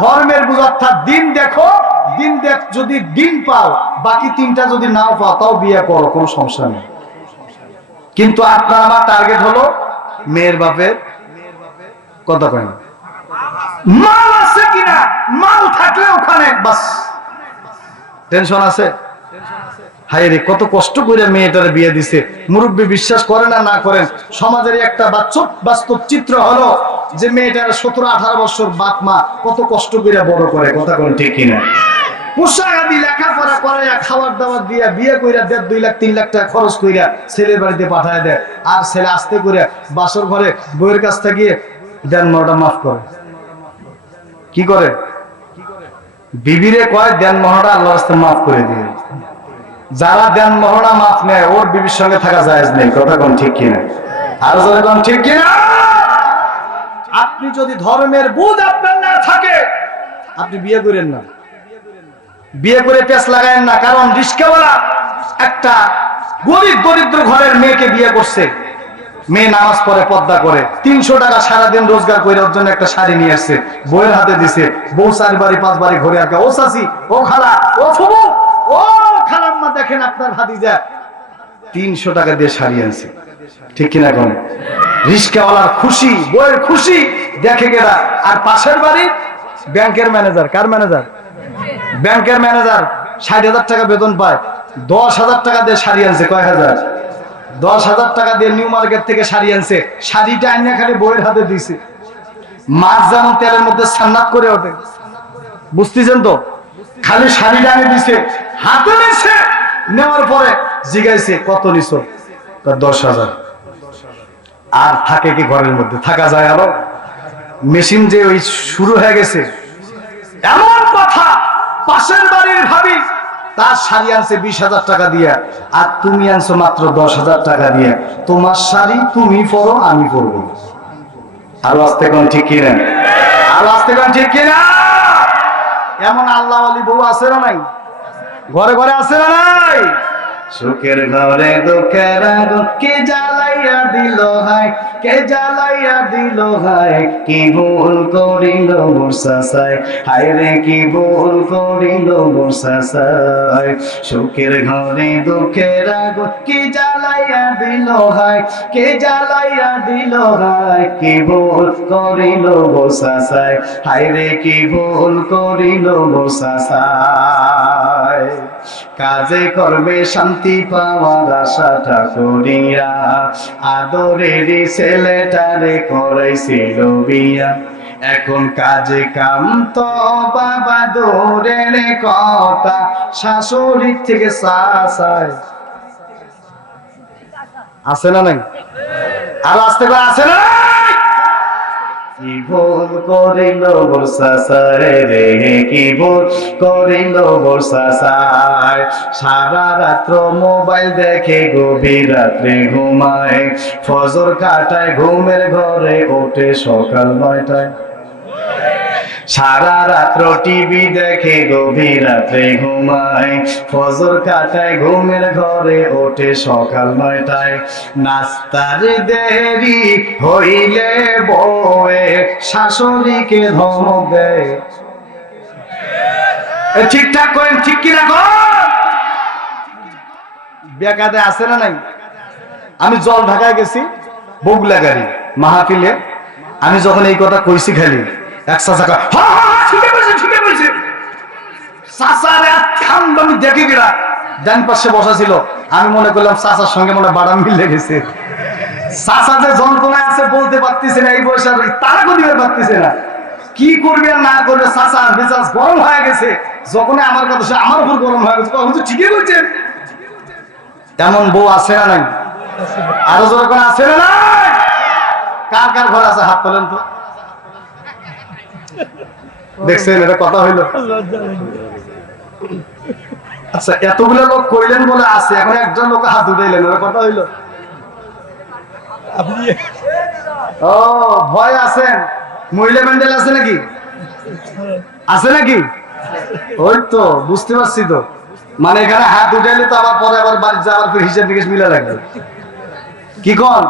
ধর্মের বুঝ অর্থাৎ দিন দেখো, দিন দেখ, যদি দিন পাও, বাকি 3টা যদি নাও পাও তাও বিয়ে করো, কোনো সমস্যা নেই। কিন্তু আপনার আমার টার্গেট হলো মেয়ের বাপের কথা কয় না, মাল আছে কিনা। মাল থাকলে ওখানে বাস টেনশন আছে। হায় রে, কত কষ্ট করে মেয়েটারে বিয়ে দিছে। মুরব্বী বিশ্বাস করে না, না করেন, সমাজের একটা বাস্তব চিত্র হলো যে মেয়েটার 17-18 বছর বাপ মা কত কষ্ট করে বড় করে। কথা কোন ঠিক কিনা? পোশাক আদি লেখাপড়া করাইয়া খাবার দাবার দিয়া বিয়ে কইরা 1.5-2 লাখ 3 লাখ টাকা খরচ কইরা ছেলের বাড়িতে পাঠায় দেয়। আর ছেলে আস্তে করে বাসর ঘরে বউয়ের কাছ থেকে দেন 9টা মাফ করে। কি করে? বিবিরে কয় দেন মহড়া আল্লাহর রাস্তায় মাফ করে দিয়ে। যারা দেন মহড়া মাফ নেয় ওর বিবির সঙ্গে থাকা জায়েজ নেই। কথা কোন ঠিক কিনা? আর যারা কোন ঠিক কিনা? আপনি যদি ধর্মের বুঝ আপনার না থাকে আপনি বিয়ে করেন না, বিয়ে করে পেঁচ লাগায়েন না। কারণ রিস্কাওয়ালা একটা গরিব দরিদ্র ঘরের মেয়েকে বিয়ে করছে, মেয়ে নামাজ পড়ে পর্দা করে 300 টাকা সারাদিন রোজগার করে ওর জন্য একটা শাড়ি নিয়ে আসছে, বউয়ের হাতে দিছে, বউ 4 বাড়ি 5 বাড়ি ঘুরে আর ও চাচি, ও খালা, ও ফুবু, ও খালাম্মা দেখেন আপনার ভাতিজা 300 টাকা দিয়ে শাড়ি আনছে, ঠিক কিনা কোন? রিস্কাওয়ালার খুশি, বউয়ের খুশি দেখে গেলা। আর পাশের বাড়ি ব্যাংকের ম্যানেজার, কার ম্যানেজার? ব্যাংকের ম্যানেজার 60,000 টাকা বেতন পায়, 10,000 টাকা দিয়ে শাড়ি আনছে। কয় হাজার? 10,000 টাকা দিয়ে নিউ মার্কেট থেকে শাড়ি আনছে। শাড়িটা আনিয়া খালি বউয়ের হাতে দিছে। মাছ যেমন তেলের মধ্যে সান্নাত করে ওঠে, বুঝতেছেন তো? খালি শাড়িটা আনি দিছে, হাতে নিছে, নেওয়ার পরে জিগাইছে কত নিছো? 10,000। আর থাকে কি ঘরের মধ্যে? থাকা যায় আরো? মেশিন যে ওই শুরু হয়ে গেছে। এমন কথা, পাশের বাড়ির ভাবি তার শাড়ি আনছে 20,000 টাকা দিয়ে, আর তুমি আনছো মাত্র 10,000 টাকা দিয়ে। তোমার শাড়ি তুমি পরো, আমি পরবো। আরো আসতে কোন ঠিক কিনা? আরো আসতে কোন ঠিক কিনা? এমন আল্লাহ ওয়ালি বউ আছে না নাই? ঘরে ঘরে আছে না নাই? সুখের ঘরে দুঃখের আগুন কে জ্বালাইয়া দিল হায়, কে জ্বালাইয়া দিল হায়, কি ভুল করিল মোর সাসায়, হায় রে কি ভুল করিল মোর সাসায়। সুখের ঘরে দুঃখের আগুন কে জ্বালাইয়া দিল হায়, কে জ্বালাইয়া দিল হায়, কি ভুল করিল মোর সাসায়, হায় রে কি ভুল করিল মোর সাসায়। কাজে করবে শান্তি পাওয়ার আশাটা করিয়া, আদরের ছেলেটারে করাইছিল বিয়া। এখন কাজে কাম তো বাবা দূরের কথা, শাশুড়ির থেকে সাসায়। আছে না নাই? আর আসতে করে আছে না? কি ভুল করিল মোর সাসায় রে, কি ভুল করিল মোর সাসায়। সারা রাত্র মোবাইল দেখে গভীর রাত্রে ঘুমায়, ফজর কাটায় ঘুমের ঘরে ওঠে সকাল 9টায়। সারা রাত্র টিভি দেখে গভীর রাত্রে ঘুমায়, ফজর কাটায় ঘুমের ঘরে ওঠে সকাল 9টায়। নাস্তার দেরি হইলে বউয়ে শাশুড়িকে ধমক দেয়। ঠিকঠাক করেন, ঠিক কিনা গো? বেকাদে আছে না নাই? আমি জল ঢাকায় গেছি বগুলা গাড়ি মাহফিলে, আমি যখন এই কথা কইছি খালি এক চাচা আমি দেখে গেলা ডান পাশে বসা ছিল, আমি মনে করলাম চাচার সঙ্গে মনে বাদাম মিলে গেছে। চাচা যে যন্ত্রণায় আছে বলতে পারতেছে না, এই বয়সে তারা দিতে পারতেছে না, কি করবে আর না করবে। চাচা মেজাজ গরম হয়ে গেছে, যখন আমার কথা সে আমার উপর গরম হয়ে গেছে। তখন ঠিকই বলছেন। এমন বউ আছে না নাই? আরো যখন আছে না নাই? কার কার ঘর আছে হাত তোলেন তো। দেখছেন এটা কথা হইলো? আচ্ছা, এতগুলো লোক কইলেন বলে আছে, এখন একজন লোক হাত উঠাইলেন, এটা কথা হইলো? ও ভয় আছেন? মহিলা প্যান্ডেল আছে নাকি? আছে নাকি? ওই তো বুঝতে পারছি তো, মানে এখানে হাত উঠাইলে তো আবার পরে আবার বাড়ি যাওয়ার পর হিসাব নিকেশ মিলা লাগবে। কি কন?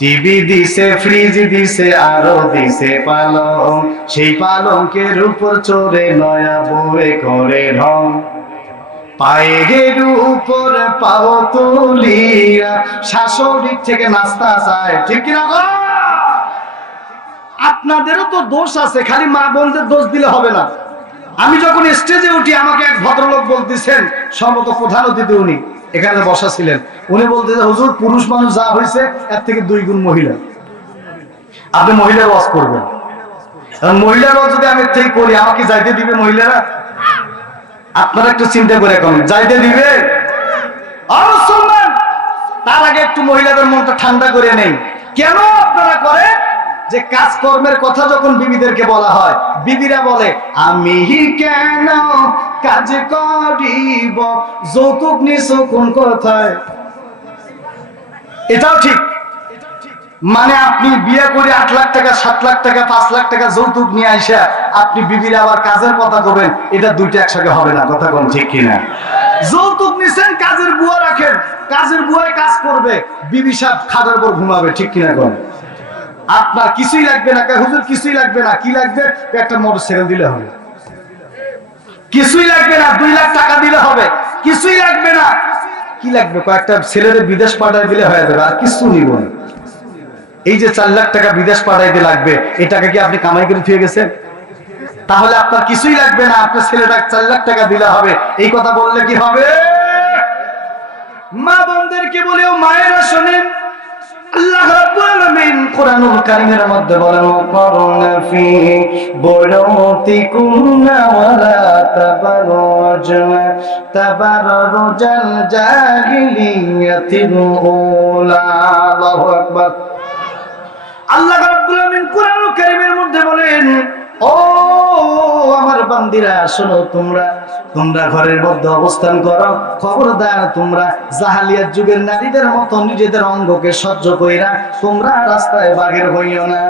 টিভি দিছে, ফ্রিজ দিছে, আরো দিছে পালং, সেই পালঙ্কের উপর চড়ে নয়া বউয়ে করে ঢং। পায়ের উপর পাও তুলিয়া শাশুড়ির থেকে নাস্তা চায়, ঠিক কিনা গো? আপনাদেরও তো দোষ আছে, খালি মা বোনদের দোষ দিলে হবে না। আমি যখন স্টেজে উঠি আমাকে এক ভদ্রলোক বলতেছেন, সম্ভবত প্রধান অতিথি উনি এখানে বসা ছিলেন, উনি বলতেছেন হুজুর পুরুষ মানুষ যা হয়েছে এর থেকে 2 গুণ মহিলা, আপনি মহিলার ওয়াজ করবেন। মহিলার ওয়াজ যদি আমি ঠিক করি আমাকে যাইতে দিবে মহিলারা? আপনারা একটু চিন্তা করে এখন যাইতে দিবে? তার আগে একটু মহিলাদের মনটা ঠান্ডা করে নেই। কেন আপনারা করে যে কাজকর্মের কথা যখন বিবিদেরকে বলা হয়, বিবিরা বলে আমি কেন কাজ করিব, যৌতুক নিছো কোন কথায়? এটাও ঠিক, মানে আপনি বিয়ে করে 8 লাখ টাকা 7 লাখ টাকা 5 লাখ টাকা যৌতুক নিয়ে আইসা আপনি বিবির আবার কাজের কথা কবেন, এটা দুইটা একসাথে হবে না। কথা কোন ঠিক কিনা? যৌতুক নিছেন, কাজের বুয়া রাখেন, কাজের বুয়ায় কাজ করবে, বিবি সাহেব খাটের উপর ঘুমাবে, ঠিক কিনা কোন? আপনার কিছুই লাগবে না, হুজুর কিছুই লাগবে না, কি লাগবে? একটা মোটরসাইকেল দিলে হবে। কিছুই লাগবে না, 2 লাখ টাকা দিলে হবে। কিছুই লাগবে না, কি লাগবে? কয়েকটা ছেলেদের বিদেশ পাঠায় দিলে হয়ে যাবে, আর কিছু নিব না। এই যে 4 লাখ টাকা বিদেশ পাঠাইতে লাগবে, এই টাকা কি আপনি কামাই করে থুয়ে গেছেন? তাহলে আপনার কিছুই লাগবে না, আপনার ছেলেটা 4 লাখ টাকা দিলে হবে। এই কথা বললে কি হবে? মা বোনদেরকে বলেও মায়েরা শোনেন, আল্লাহ রাব্বুল আলামিন কোরআনুল কারীমের মধ্যে বলেন, ওয়াকারনা ফি বুয়ুতিকুন্না ওয়ালা তাবাররাজনা তাবাররুজাল জাহিলিয়াতিল উলা। আল্লাহু আকবার। আল্লাহ রাব্বুল আলামিন কোরআনুল কারীমের মধ্যে বলেন, ও আমার বান্দিরা শোনো, তোমরা ঘরের মধ্যে অবস্থান করো, খবরদার তোমরা জাহালিয়াত যুগের নারীদের মতো নিজেদের অঙ্গকে সহ্য কইরা তোমরা রাস্তায় বাহির হইও না।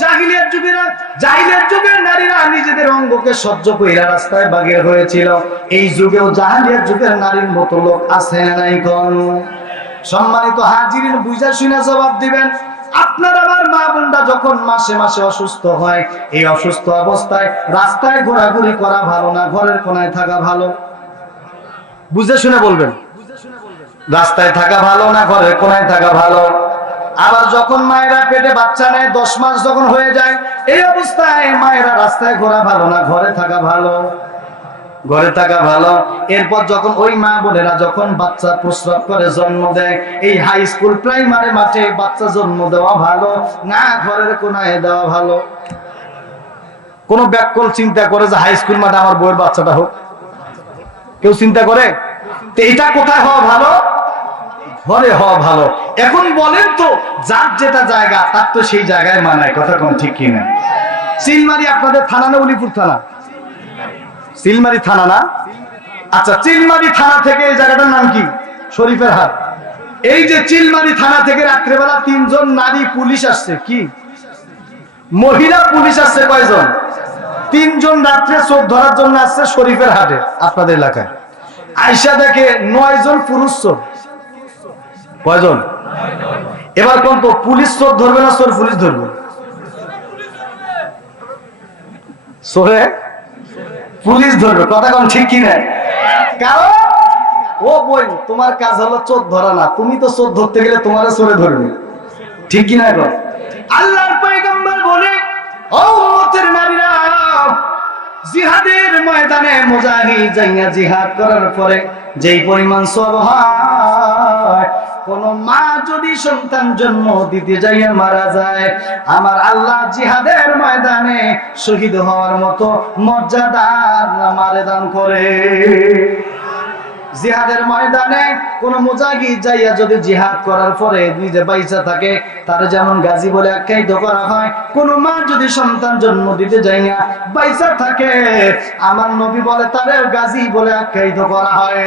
জাহিলিয়াত যুগের নারীরা নিজেদের অঙ্গকে সহ্য কইরা রাস্তায় বাহির হয়েছিল। এই যুগেও জাহালিয়াত যুগের নারীর মতো লোক আছে না নাই কোন? সম্মানিত হাজিরিন, বুঝা শুনে জবাব দিবেন। আপনার আমার মা বোনরা যখন মাসে মাসে অসুস্থ হয়, এই অসুস্থ অবস্থায় রাস্তায় ঘোরাঘুরি করা ভালো না ঘরের কোনায় থাকা ভালো? বুঝে শুনে বলবেন। রাস্তায় থাকা ভালো না ঘরের কোনায় থাকা ভালো? আবার যখন মায়েরা পেটে বাচ্চা নেয়, 10 মাস যখন হয়ে যায়, এই অবস্থায় মায়েরা রাস্তায় ঘোরা ভালো না ঘরে থাকা ভালো? ঘরে থাকা ভালো। এরপর যখন ওই মা বোনেরা যখন বাচ্চা প্রসব করে জন্ম দেয়, এই হাই স্কুল প্রাইমারি মাঠে বাচ্চা জন্ম দেওয়া ভালো না ঘরের কোনায় দেওয়া ভালো? কোন ব্যাককল চিন্তা করে যে হাই স্কুল মাঠে আমার বউয়ের বাচ্চাটা হোক? কেউ চিন্তা করে? তো এটা কোথায় হওয়া ভালো? ঘরে হওয়া ভালো। এখন বলেন তো, যার যেটা জায়গা তার তো সেই জায়গায় মানায়। কথা কোন ঠিক কিনা? চিলমারি আপনাদের থানা না উলিপুর থানা? চিলমারি থানা না? আচ্ছা, চিলমারি থানা থেকে এই জায়গাটার নাম কি? শরীফের হাট। এই যে চিলমারি থানা থেকে রাত্রেবেলা 3 জন নারী পুলিশ আসছে, কি মহিলা পুলিশ আসছে? কয়জন? 3 জন রাত্রে চোর ধরার জন্য আসছে শরীফের হাটে আপনাদের এলাকায়। আইসা দেখে 9 জন পুরুষ চোর। কয়জন? এবার কোন তো পুলিশ চোর ধরবে না চোর পুলিশ ধরবে? চোরে পুলিশ ধরবে। কথা কোন ঠিক কিনা? কারণ ও বই, তোমার কাজ হলো চোর ধরা না, তুমি তো চোর ধরতে গেলে তোমার চোরে ধরবে, ঠিক কিনা? এখন আল্লাহর পয়গম্বর বলে, ও উম্মতের নারীরা, জিহাদের ময়দানে মুজাহিদ যাইয়া জিহাদ করার পরে যেই পরিমাণ সওয়াব হয়, কোন মা যদি সন্তান জন্ম দিতে যাইয়া মারা যায়, আমার আল্লাহ জিহাদের ময়দানে শহীদ হওয়ার মতো মর্যাদার নামারে দান করে। জিহাদের ময়দানে কোন মুজাহিদ যাইয়া যদি জিহাদ করার পরে নিজে বাইচা থাকে, তার যেমন গাজী বলে আখ্যায়িত করা হয়, কোন মা যদি সন্তান জন্ম দিতে যাইয়া বাইচা থাকে, আমার নবী বলে তারেও গাজী বলে আখ্যায়িত করা হয়।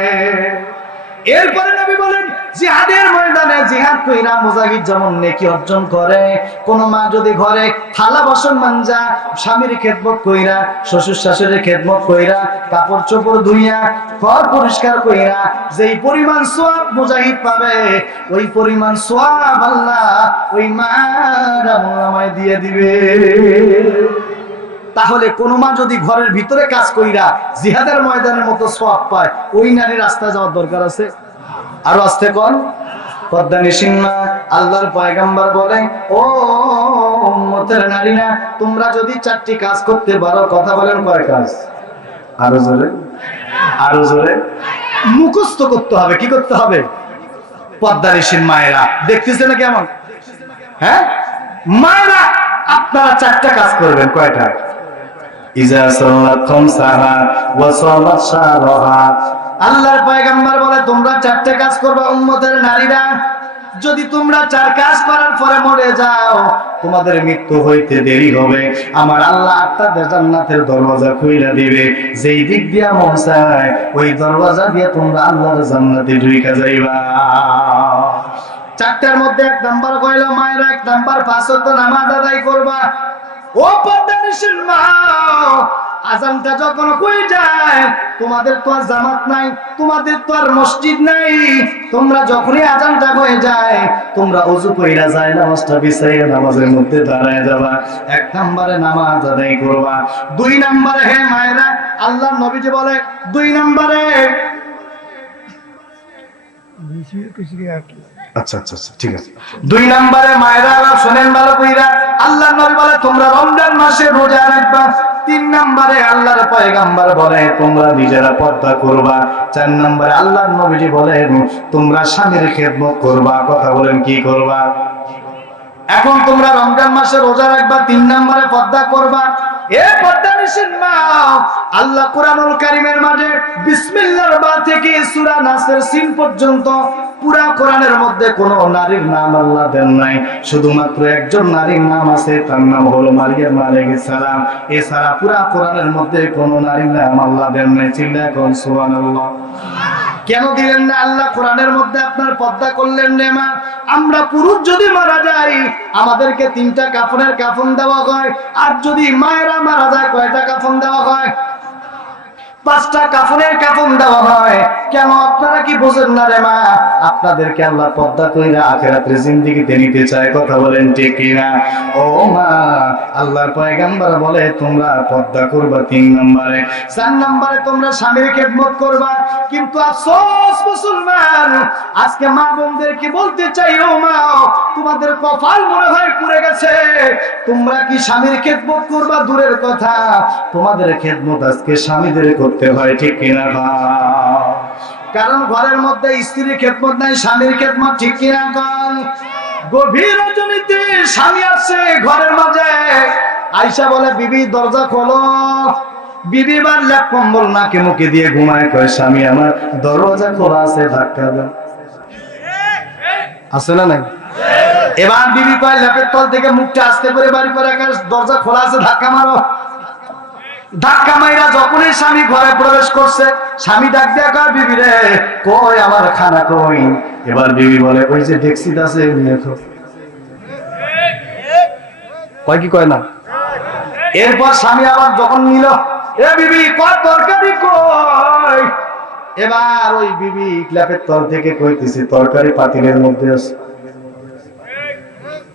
এরপরে নবী বলেন, জিহাদের ময়দানে জিহাদ কইরা মুজাহিদ যেমন নেকি অর্জন করে, কোন মা যদি ঘরে থালা বাসন মাঞ্জা স্বামীর খেদমত কইরা, শ্বশুর শাশুড়ির খেদমত কইরা, কাপড় চোপড় ধুইয়া ঘর পরিষ্কার কইরা যেই পরিমাণ সওয়াব মুজাহিদ পাবে, ওই পরিমাণ সওয়াব আল্লাহ ওই মার আমলনামায় দিয়ে দিবে। তাহলে কোন মা যদি ঘরের ভিতরে কাজ কইরা জিহাদের ময়দানের মতো সওয়াব পায়, ওই নারী রাস্তায় যাওয়ার দরকার আছে? আরো আসতে কোন পদ্মানিসীন মা, আল্লাহর পয়গম্বর বলে, ও উম্মতের নারীরা, তোমরা যদি 4টি কাজ করতে পারো, কথা বলেন কয় কাজ? আরো জোরে, আরো জোরে। মুখস্থ করতে হবে। কি করতে হবে? পদ্মানিসীন মায়েরা দেখতেছে না কেমন? হ্যাঁ মায়েরা, আপনারা 4টা কাজ করবেন। কয়টা? ইজা সাল্লাত খামসাহা ওয়া সালাত শাহরাহা। আল্লাহর পয়গম্বর বলে, তোমরা 4টা কাজ করবা উম্মতের নারীরা। যদি তোমরা 4 কাজ করার পরে মরে যাও, তোমাদের মৃত্যু হইতে দেরি হবে, আমার আল্লাহ আপনাদের জান্নাতের দরওয়াজা খুইলা দিবে। যেই দিক দিয়া মন চায় ওই দরওয়াজা দিয়ে তোমরা আল্লাহর জান্নাতে ঢুইকা যাইবা। চারটার মধ্যে 1 নাম্বার কইল মায়েরা 1 নাম্বার 5 ওয়াক্ত নামাজ আদায় করবা। ও পর্দানিশীল মা, আজানটা যখন হয়ে যায়, তোমাদের তো আর জামাত নাই, তোমাদের তো আর মসজিদ নাই, তোমরা যখনই আজানটা হয়ে যায় তোমরা ওযু কইরা যায় নামাজটা বিছাইয়া নামাজের মধ্যে দাঁড়ায় যাবা। 1 নম্বরে নামাজ আদায় করবা। 2 নম্বরে হে মায়েরা, আল্লাহর নবীজি বলে 2 নম্বরে আচ্ছা আচ্ছা আচ্ছা ঠিক আছে। 2 নম্বরে মায়েরা শুনেন ভালো কইরা, আল্লাহর নবী বলে তোমরা রমজান মাসে রোজা রাখবা। 3 নম্বরে আল্লাহর পয়গম্বর বলে তোমরা নিজেরা পর্দা করবা। 4 নম্বরে আল্লাহর নবীজি বলেন তোমরা স্বামীর খেদমত করবা। কথা বলেন কি করবা? এখন তোমরা রমজান মাসে রোজা রাখবা, 3 নম্বরে পর্দা করবা। এ পর্দানিশীল মা, আল্লাহ কোরআনুল কারীমের মাঝে বিসমিল্লাহর বা থেকে সূরা নাসের সিন পর্যন্ত পুরা কোরআনের মধ্যে কোনো নারীর নাম আল্লাহ দেন নাই। শুধুমাত্র একজন নারীর নাম আছে, তার নাম হলো মারিয়াম আলাইহিস সালাম। এছাড়া পুরা কোরআনের মধ্যে কোনো নারীর নাম আল্লাহ দেন নাই। চিল্লায় কোন সুবহানাল্লাহ। কেন দিলেন না আল্লাহ কোরআনের মধ্যে? আপনার পর্দা করলেন রে মা। আমরা পুরুষ যদি মারা যাই আমাদেরকে 3টা কাফনের কাফন দেওয়া হয়, আর যদি মায়েরা মারা যায় কয়টা কাফন দেওয়া হয়? 5টা কাফনের কাফন দেওয়া হয়। কেন আপনারা কি বোঝেন না রে মা? আপনাদেরকে আল্লাহ পর্দা কইরা আখিরাতের জিন্দেগিতে নিতে চায়। কথা বলেন ঠিক কিনা? ও মা, আল্লাহর পয়গম্বর বলে তোমরা পর্দা করবা 3 নম্বরে। 4 নম্বরে তোমরা স্বামীর খেদমত করবা। কিন্তু আফসোস মুসলমান, আজকে মা বোনদেরকে বলতে চাই, ও মা, তোমাদের কপাল মনে হয় পুড়ে গেছে। তোমরা কি স্বামীর খেদমত করবা দূরের কথা, তোমাদের খেদমত আজকে স্বামীদের করতে হয়। ঠিক কিনা? কারণ ঘরের মধ্যে স্ত্রীর খেদমত নাই, স্বামীর খেদমত। ঠিক কিনা? গভীর রজনীতে স্বামী আসছে ঘরের মাঝে, আয়েশা বলে বিবি দরজা খোলো। বিবি বার লেপ কম্বল নাকে মুখে দিয়ে ঘুমায়, কয় স্বামী আমার দরজা খোলা আছে, ধাক্কা দাও। আছে না নাই? এবার বিবি কয় লেপের তল থেকে মুখটা আস্তে করে বাড়ি করে, দরজা খোলা আছে, ধাক্কা মারো। ধাক্কা মাইরা যখনই স্বামী ঘরে প্রবেশ করছে, স্বামী ডাক দিয়া কয় বিবি রে, কই আমার খানা কই? এবার বিবি বলে ওই যে ডেক্সিতে আছে, নিয়ে খাও। কয় কি কয় না? এরপর স্বামী আবার যখন নিল, এ বিবি কয় তরকারি কই? এবার ওই বিবি ল্যাপের তল থেকে কইতেছে তরকারি পাতিলের মধ্যে আছে।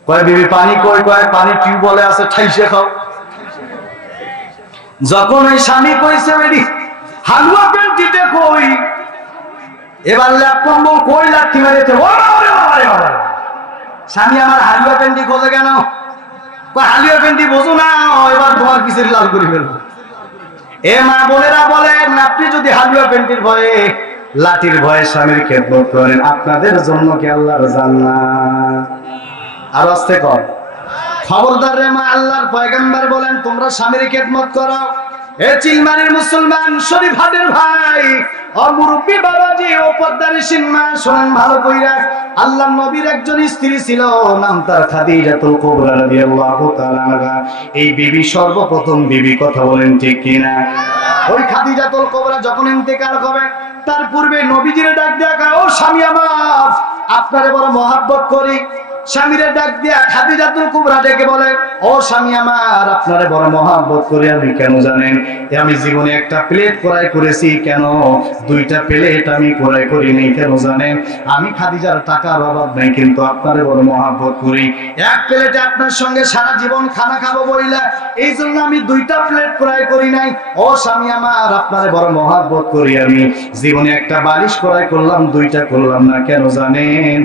কয় বিবি পানি কই? কয় পানি টিউবওয়েলে আছে, ঠাইসে খাও। যখন ওই স্বামী কইছে বেডি হালুয়া পেন্টিতে কই, এবার ল্যাপ কম্বল কই লাঠি মেরেছে। স্বামী আমার হালুয়া পেন্টি খোঁজে কেন? হালুয়া পেন্টি বোঝো না, এবার তোমার কিসের লাল করে ফেলবো। এ মা বোনেরা বলেন, আপনি যদি হালুয়া পেন্টির ভয়ে, লাঠির ভয়ে স্বামীর খেদমত করেন, আপনাদের জন্য কি আল্লাহর জান্নাত? আর আস্তে কর, খবরদার রে মা। আল্লাহর পয়গম্বর বলেন তোমরা স্বামীর খেদমত করো। এ চিলমারির মুসলমান শরীফ হাটের ভাই, ও মুরব্বি বাবাজি, ও পর্দানিশীল মা, শোনেন ভালো কইরা। আল্লাহর নবীর একজন স্ত্রী ছিল, নাম তার খাদিজাতুল কুবরা রাদিয়াল্লাহু তাআলা আনহা। এই বিবি সর্বপ্রথম বিবি। কথা বলেন ঠিক কিনা? ওই খাদিজাতুল কুবরা যখন ইন্তেকাল হবে, তার পূর্বে নবীজিরে ডাক দিয়া কয়, ও স্বামী আমার, আপনারে বড় মহব্বত করি। স্বামীরে ডাক দিয়া খাদিজাতুল কুবরা ডেকে বলে, ও স্বামী আমার, আপনারে বড় মহব্বত করি। আমি কেন জানেন? আমি জীবনে একটা প্লেট ক্রয় করেছি। কেন? 2টা প্লেট আমি ক্রয় করিনি। কেন জানেন? আমি খাদিজার টাকার অভাব নাই, কিন্তু আপনারে বড় মহব্বত করি। 1 প্লেটে আপনার সঙ্গে সারা জীবন খানা খাবো বইলা, এই জন্য আমি 2টা প্লেট ক্রয় করি নাই। ও স্বামী আমার, আপনারে বড় মহব্বত করি। আমি জীবনে একটা বালিশ ক্রয় করলাম, 2টা করলাম না। কেন জানেন?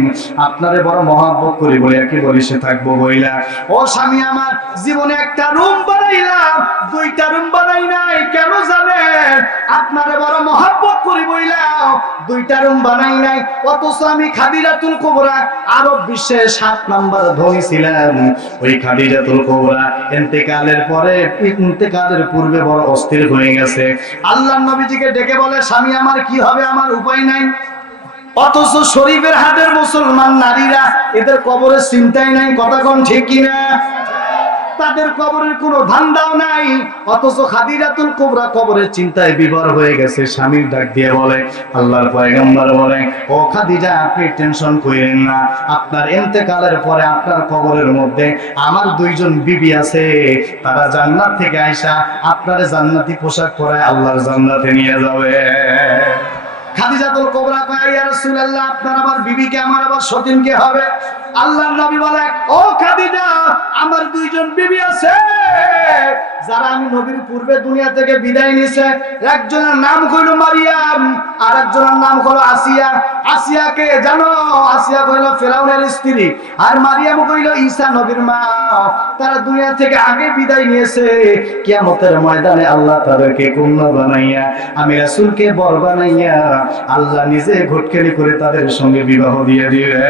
আপনারে বড় মহব্বত করি বলে একই বালিশে থাকবো বইলা। ও স্বামী আমার, জীবনে একটা রুম বানাইলাম, 2টা রুম বানাই নাই। কেন জানেন? আপনারে বড় মহব্বত করি বইলা 2টা রুম বানাই নাই। অথচ আমি খাদিজাতুল কুবরা আরব বিশ্বে 7 নাম্বার ধনী ছিলাম। ওই খাদিজাতুল কুবরা ইন্তেকালের পূর্বে বড় অস্থির হয়ে গেছে। আল্লাহর নবীজিকে ডেকে বলে, স্বামী আমার কি হবে? আমার উপায় নাই। অথচ শরীফের হাটের মুসলমান নারীরা, এদের কবরের চিন্তাই নাই। কথা কোন ঠিক কিনা? তাদের কবরের কোনো ধান্দাও নাই। অথচ খাদিজাতুল কুবরা কবরের চিন্তায় বিভোর হয়ে গেছে। স্বামীর ডাক দিয়ে বলে, আল্লাহর পয়গম্বর বলে, ও খাদিজা, আপনি টেনশন করেন না, আপনার ইন্তেকালের পরে আপনার কবরের মধ্যে আমার দুইজন বিবি আছে, তারা জান্নাত থেকে আইসা আপনার জান্নাতি পোশাক পরায় আল্লাহর জান্নাতে নিয়ে যাবে। খাদিজাতুল কুবরা কয়, ইয়া রাসূলুল্লাহ, আপনার আবার বিবিকে আমার আবার সতীনকে হবে? আল্লাহর নবী বলে, ও খাদিজা, আমার দুইজন বিবি আছে যারা আমি নবীর পূর্বে দুনিয়া থেকে বিদায় নিছে। একজনের নাম হইল মারিয়াম, আর একজনের নাম হলো আসিয়া। আসিয়াকে জানো? আসিয়া কইল ফেরাউনের স্ত্রী, আর মারিয়াম কইল ঈসা নবীর মা। তারা দুনিয়া থেকে আগে বিদায় নিয়েছে। কিয়ামতের ময়দানে আল্লাহ তাদেরকে কন্যা বানাইয়া, আমি রাসূলকে বর বানাইয়া আল্লাহ নিজে ঘটকেলি করে তাদের সঙ্গে বিবাহ দিয়ে দিবে।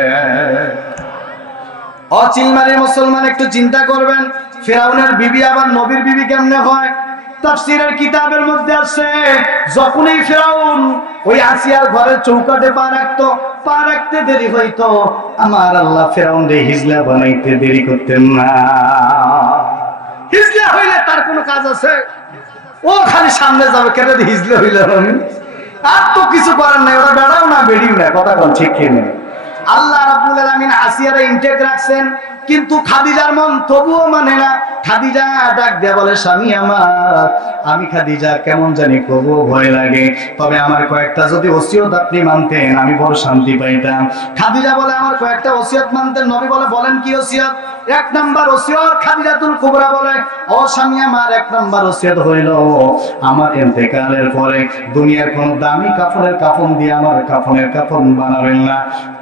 অচিলমারি মুসলমান, একটু চিন্তা করবেন, ফেরাউনের বিবি আবার নবীর বিবি কেমনে হয়? তাফসীরের কিতাবের মধ্যে আছে, যখনই ফেরাউন ওই আসিয়ার ঘরের চৌকাঠে পা রাখতে দেরি হইতো, আমার আল্লাহ ফেরাউনরে হিজলা বানাইতে দেরি করতেন না। হিজলা হইলে তার কোনো কাজ আছে? ও খালি সামনে যাবে, কেন হিজলা হইলে আর তো কিছু করার নাই, ওরা বেড়াও না বেড়িও না, কথা বল ঠিক কি নেই। আল্লাহ রাব্বুল আলামিন আসিয়ারে ইনটেক রাখছেন, কিন্তু খাদিজার মন তবুও মানে না। খাদিজা ডাক দেয়া বলে, স্বামী আমার, আমি খাদিজা কেমন জানি তবুও ভয় লাগে, তবে আমার কয়েকটা যদি ওসিয়ত আপনি মানতেন আমি বড় শান্তি পাইতাম। খাদিজা বলে, আমার কয়েকটা ওসিয়ত মানতেন। নবী বলে, বলেন কি ওসিয়ত? এক নাম্বার ওসিয়ত, খাদিজাতুল কুবরা বলে, ও স্বামী আমার, এক নাম্বার ওসিয়ত হইল, আমার ইন্তেকালের পরে দুনিয়ার কোন দামি কাফনের কাফন দিয়ে আমার কাফনের কাফন বানাবেন না,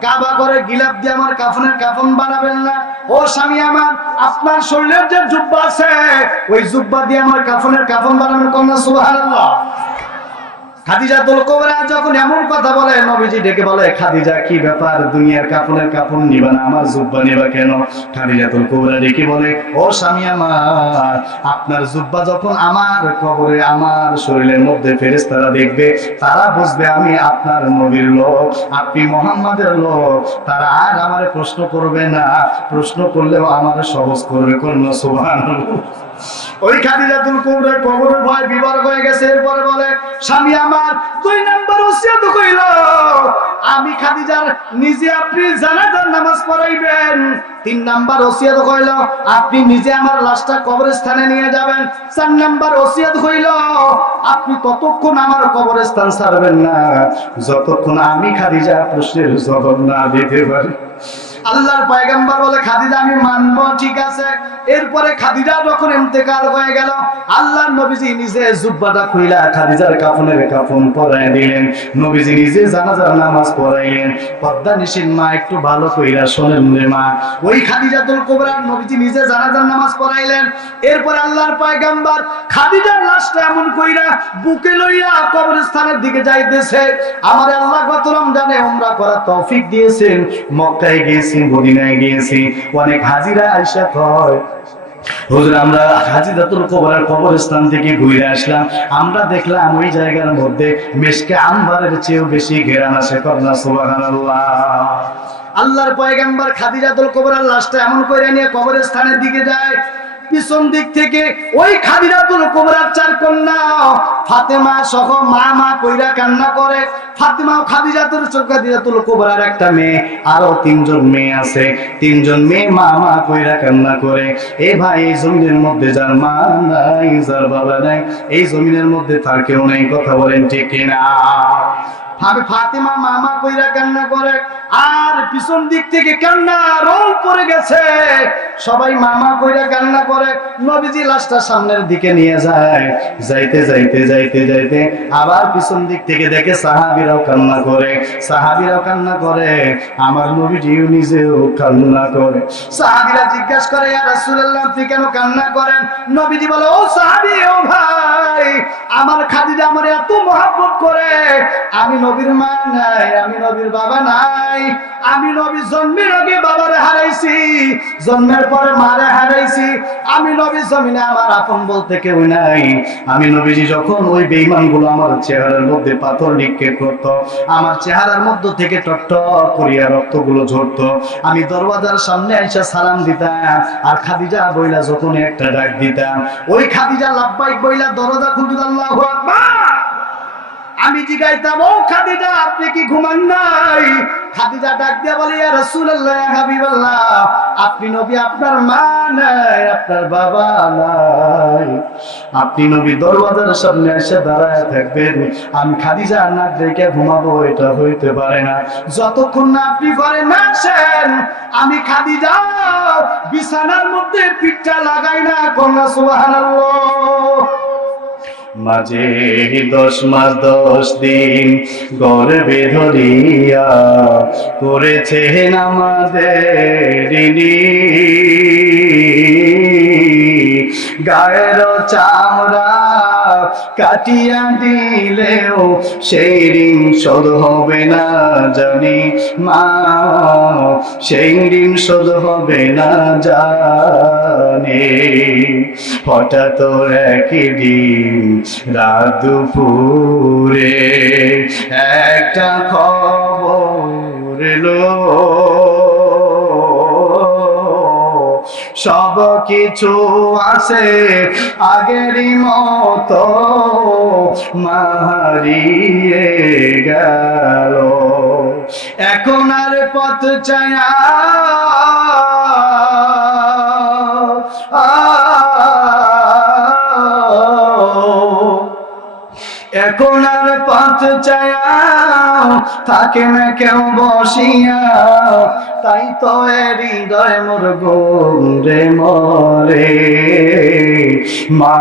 কাবা করে গিলাপ দিয়ে আমার কাফনের কাফন বানাবেন না। ও স্বামী আমার, আপনার শরীরের যে জুব্বা আছে ওই জুব্বা দিয়ে আমার কাফনের কাফন বানাবেন, কন্যা সুবহানাল্লাহ। খাদিজাতুল কুবরা যখন এমন কথা বলে, নবীজি ডেকে বলে, খাদিজা কি ব্যাপার, দুনিয়ার কাফনের কাফন নিবা না, আমার জুব্বা নিবা কেন? খাদিজাতুল কুবরা ডেকে বলে, ও স্বামী আমার, আপনার জুব্বা যখন আমার কবরে আমার শরীরের মধ্যে ফেরেশতারা দেখবে, তারা বুঝবে আমি আপনার নবীর লোক, আপনি মুহাম্মাদের লোক, তারা আর আমারে প্রশ্ন করবে না, প্রশ্ন করলেও আমার সহজ করবে, কন্যা সুবহানাল্লাহ। ওই খাদিজাতুল কুবরার কবরের ভয় বিবর হয়ে গেছে। এরপরে বলে, স্বামী আমার, দুই নাম্বার ওসিয়ত কইল, আমি খাদিজার নিজে আপনি জানাজার নামাজ পড়াইবেন। তিন নাম্বার ওসিয়ত কইল, আপনি নিজে আমার লাশটা কবরস্থানে নিয়ে যাবেন। চার নাম্বার ওসিয়ত কইল, আপনি ততক্ষণ আমার কবরস্থান ছাড়বেন না যতক্ষণ আমি খাদিজা প্রশ্নের জবাব না দিতে পারি। আল্লাহর পয়গম্বর বলে, খাদিজা আমি মানব, ঠিক আছে। এরপরে খাদিজা যখন ইন্তেকাল হয়ে গেল, আল্লাহর নবীজি নিজে জুব্বাটা খুইলা খাদিজার কাফনের কাফন পরায় দিলেন। নবীজি নিজে জানাজার নামাজ পড়াইলেন। পর্দা নিশিন মা, একটু ভালো কইরা শোনেন রে মা, ওই খাদিজাতুল কুবরা নবীজি নিজে জানাজার নামাজ পড়াইলেন। এরপর আল্লাহর পয়গম্বর খাদিজার লাশটা এমন কইরা বুকে লইয়া কবরস্থানের দিকে যাইতেছে। আমার আল্লাহ গত রমজানে উমরা করার তৌফিক দিয়েছেন। মক্কায় গিয়েছি, মদিনায় গিয়েছি, অনেক হাজিরা আয়েশা কয়, হুজুর আমরা খাদিজাতুল কুবরার কবরস্থান থেকে ঘুরে আসলাম, আমরা দেখলাম ওই জায়গার মধ্যে মিশকে আম্বারের চেয়েও বেশি ঘেরান আসে, কন্যা সুবহানাল্লাহ। আল্লাহর পয়গম্বর খাদিজাতুল কুবরার লাশটা এমন করে নিয়ে কবরস্থানের দিকে যায়, পিছন দিক থেকে ওই খাদিজাতুল কুবরার চার কন্যা ফাতেমা সহ মা কইরা কান্না করে। ফাতেমা ও খাদিজাতুল কুবরার একটা মেয়ে, আরো তিনজন মেয়ে আছে, তিনজন মেয়ে মা কইরা কান্না করে। এ ভাই, এই জমিনের মধ্যে যার মা নাই, যার বাবা নাই, এই জমিনের মধ্যে তার কেউ নাই, কথা বলেন ঠিক কিনা? ফাতেমা মামা কইরা কান্না করে, আর পিছন দিক থেকে কান্না রোল পড়ে গেছে, সবাই মামা কইরা কান্না করে। নবীজি লাশটা সামনের দিকে নিয়ে যায়, যাইতে যাইতে যাইতে যাইতে আবার পিছন দিক থেকে দেখে সাহাবীরাও কান্না করে, সাহাবীরাও কান্না করে, আমার নবীজিও নিজেও কান্না করে। সাহাবীরা জিজ্ঞাসা করে, ইয়া রাসূলুল্লাহ আপনি কেন কান্না করেন? নবীজি বলে, ও সাহাবী, ও ভাই, আমার খাদিজা আমার এত মহব্বত করে, আমি নবীর মা নাই, আমি নবীর বাবা নাই, আমি নবী জন্মের আগে বাবারে হারাইছি, জন্মের পরে মারে হারাইছি, আমি নবী জমিনে আমার আপন বলতে কেউ নাই। আমি নবীজি যখন ওই বেঈমানগুলো আমার চেহারার মধ্যে পাথর নিক্ষেপ করত, আমার চেহারার মধ্য থেকে টকটক করিয়া রক্তগুলো ঝরতো, আমি দরওয়াজার সামনে এসে সালাম দিতাম, আর খাদিজা বইলা যখন একটা ডাক দিতাম, ওই খাদিজা লাব্বাইক বইলা দরজা খুলতো, আল্লাহু আকবার। আমি জিগাইতাম, ও খাদিজা আপনি কি ঘুমান নাই? খাদিজা ডাক দিয়া বলে, ইয়া রাসূলুল্লাহ, ইয়া হাবিবাল্লাহ, আপনি নবী, আপনার মা নাই, আপনার বাবা নাই, আপনি নবী দরওয়াজার সামনে এসে দাঁড়ায় থাকবেন, আমি খাদিজা না দেখে ঘুমাবো এটা হইতে পারে না। যতক্ষণ না আপনি ঘরে না আসেন, আমি খাদিজা বিছানার মধ্যে পিঠটা লাগাই না। কন্যা সুবহানাল্লাহ। মাঝে 10 মাস 10 দিন গর্ভে ধরিয়া করেছেন আমাদের গায়ের চামড়া কাটিয়া দিলেও সেই ঋণ শোধ হবে না জানি মা, সেই ঋণ শোধ হবে না জানি। হঠাৎ একদিন রাত দুপুরে একটা খবর এলো, সব কিছু আছে আগেরই মতো, মারিয়ে গেল, এখন আর পথ চায়া এখন আর পথ চায়া থাকে না কেউ বসিয়া, তাই তো হৃদয় মোর গরে মরে মা,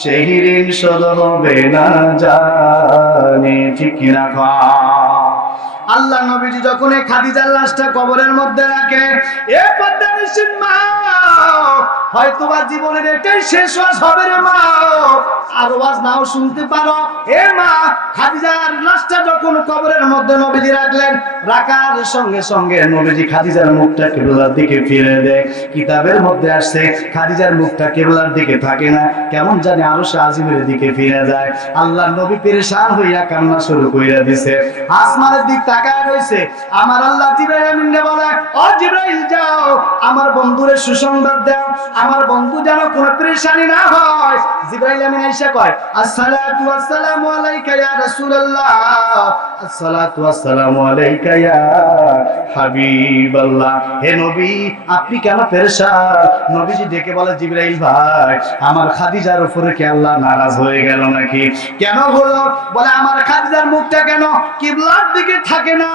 সেই ঋণ শোধ হবে না জানি, ঠিক না? আল্লাহ নবীজি যখন এই খাদিজার লাশটা কবরের মধ্যে রাখে, এ পদ্মানিসীন মা, হয়তোবা জীবনের এটাই শেষ ওয়াজ হবে রে মা, আর ওয়াজ নাও শুনতে পারো। এ মা, খাদিজার লাশটা যখন কবরের মধ্যে নবীজি রাখলেন, রাখার সঙ্গে সঙ্গে নবীজি খাদিজার মুখটা কিবলার দিকে ফিরে দেয়। কিতাবের মধ্যে আসছে খাদিজার মুখটা কিবলার দিকে থাকে না, কেমন জানি আরশে আজিমের দিকে ফিরে যায়। আল্লাহ নবী পেরেশান হইয়া কান্না শুরু কইরা দিছে, আসমানের দিক তাকায় রইছে। আমার আল্লাহ জিবরাইল আমিনকে বলে, ও জিবরাইল যাও আমার বন্ধুরে সুসংবাদ দাও, আমার বন্ধু যেন কোনো পেরেশানি না হয়। জিবরাইল আমিন আয়েশা কয়, আসসালাতু ওয়াসসালামু আলাইকা ইয়া রাসূলুল্লাহ, আসসালাতু ওয়াসসালামু আলাইকা ইয়া হাবিবাল্লাহ। হে নবী, আপনি কেন পেরেশান? নবীজি ডেকে বলে, জিবরাইল ভাই, আমার খাদিজার উপরে কি আল্লাহ নারাজ হয়ে গেল নাকি? কেন হলো? বলে, আমার খাদিজার মুখটা কেন কিবলার দিকে থাকে না?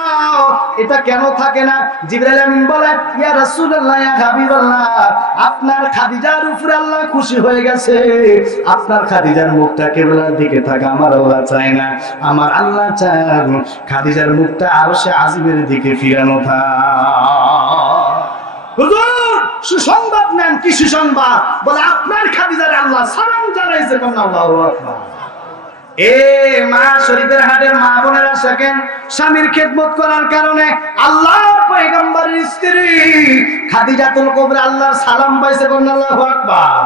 এটা কেন থাকে না? জিবরাইল আমিন বলে, ইয়া রাসূলুল্লাহ, ইয়া হাবিবাল্লাহ, আপনার খাদিজার উপরে আল্লাহ খুশি হয়ে গেছে, আপনার খাদিজার মুখটা কিবলার দিকে থাকা আমার আল্লাহ চায় না, আমার আল্লাহ চায় খাদিজার মুখটা আরশে আজিমের দিকে ফিরানো থাকে। হুজুর, সুসংবাদ নেন। কি সুসংবাদ? বলে, আপনার খাদিজার আল্লাহ সালাম জানাইছে। আল্লাহু আকবার। এ মা শরীফের হাটের মা বোনেরা দেখেন, স্বামীর খেদমত করার কারণে আল্লাহর পয়গম্বরের স্ত্রী খাদিজাতুল কুবরা আল্লাহর সালাম পাইছে। আল্লাহু আকবার।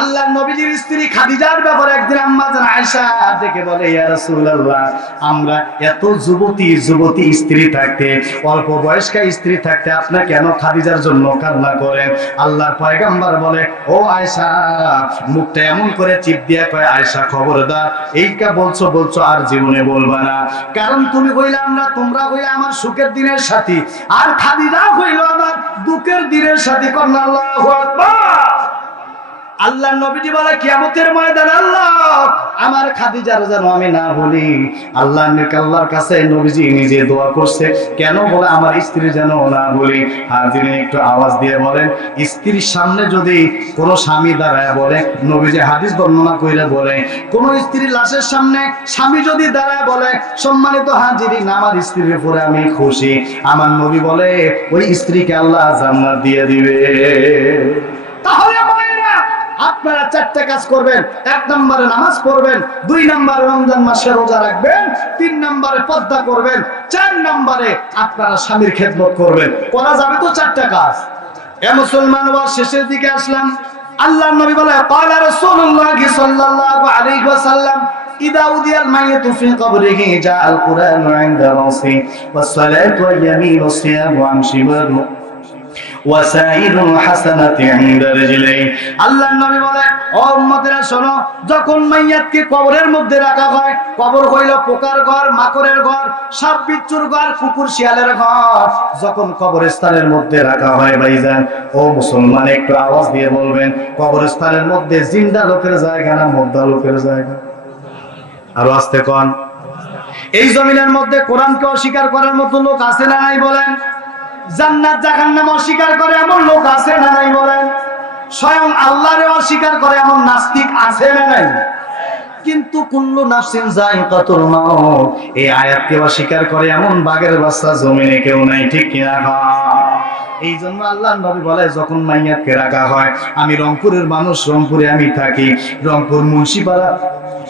আল্লাহর নবীজির স্ত্রী খাদিজার ব্যাপারে একদিন আম্মা জান আয়েশা ডেকে বলে, ইয়া রাসূলুল্লাহ, আমরা এত যুবতী স্ত্রী থাকতে, অল্প বয়স্কা স্ত্রী থাকতে আপনি কেন খাদিজার জন্য কান্না করেন? আল্লাহর পয়গম্বর বলে, ও আয়েশা, মুখটা এমন করে চিপ দিয়া কয়, আয়েশা খবরদার, এইটা বলছো আর জীবনে বলবা না, কারণ তুমি হইলে তোমরা হইলে আমার সুখের দিনের সাথী, আর খাদিজা হইল আমার দুঃখের দিনের সাথী। আল্লাহু আকবার। আল্লাহ নবীজি বলে, কিয়ামতের ময়দানে আল্লাহ আমার খাদিজার যেন আমি না বলি। আল্লাহর কাছে নবীজি নিজে দোয়া করছে, কেন? বলে, আমার স্ত্রী যেন না বলি। হাজিরিন একটু আওয়াজ দিয়ে বলেন, স্ত্রীর সামনে যদি কোনো স্বামী দাঁড়ায় বলে, নবীজি হাদিস বর্ণনা কইরা বলে, কোন স্ত্রীর লাশের সামনে স্বামী যদি দাঁড়ায় বলে, সম্মানিত হাজিরিন, আমার স্ত্রীর উপরে আমি খুশি, আমার নবী বলে ওই স্ত্রীকে আল্লাহ জান্নাত দিয়ে দিবে। তাহলে আপনারা 4টা কাজ করবেন। 1 নম্বরে নামাজ পড়বেন, 2 নম্বরে রমজান মাসে রোজা রাখবেন, 3 নম্বরে পর্দা করবেন, 4 নম্বরে আপনারা স্বামীর খেদমত করবেন। করা যাবে তো 4টা কাজ? এ মুসলমান, ওয়াজ শেষের দিকে আসলাম। আল্লাহর নবী বলে, ক্বালা রাসূলুল্লাহ সাল্লাল্লাহু আলাইহি ওয়াসাল্লাম, ইদা উদিয়াল মাইয়াতু ফি কবরিহি জাআল কুরআনু ইনদা রাসি ওয়াস সালাতু ওয়াল ইয়ামিন ওয়াস সিয়ামু আন শিমালু ওয়াসাইরুল হাসানাতি ইনদা রিজলাইন। আল্লাহর নবী বলে, ও উম্মতেরা শোনো, যখন মাইয়াতকে কবরের মধ্যে রাখা হয়, কবর হইল পোকার ঘর, মাকড়ের ঘর, সাপ বিচ্ছুর ঘর, কুকুর শিয়ালের ঘর। যখন কবরস্থানের মধ্যে রাখা হয় ভাইজান, ও মুসলমান একটু আওয়াজ দিয়ে বলবেন, কবরস্থানের মধ্যে জিন্দা লোকের জায়গা না মুর্দা লোকের জায়গা? আরো আস্তে কোন। এই জমিনের মধ্যে কোরআনকে অস্বীকার করার মতো লোক আছে না নাই বলেন? জান্নাত জাহান্নাম অস্বীকার করে এমন লোক আছে না নাই বলেন? স্বয়ং আল্লাহরে অস্বীকার করে এমন নাস্তিক আছে না নাই? কিন্তু কুল্লু নাফসিন যায়িকাতুল মাউত, এই আয়াতকে অস্বীকার করে এমন বাঘের বাচ্চা জমিনে কেউ নাই, ঠিক কিনা? এই জন্য আল্লাহর নবী বলে, যখন মাইয়াতকে রাখা হয়, আমি রংপুরের মানুষ, রংপুরে আমি থাকি, রংপুর মুন্সিপাড়া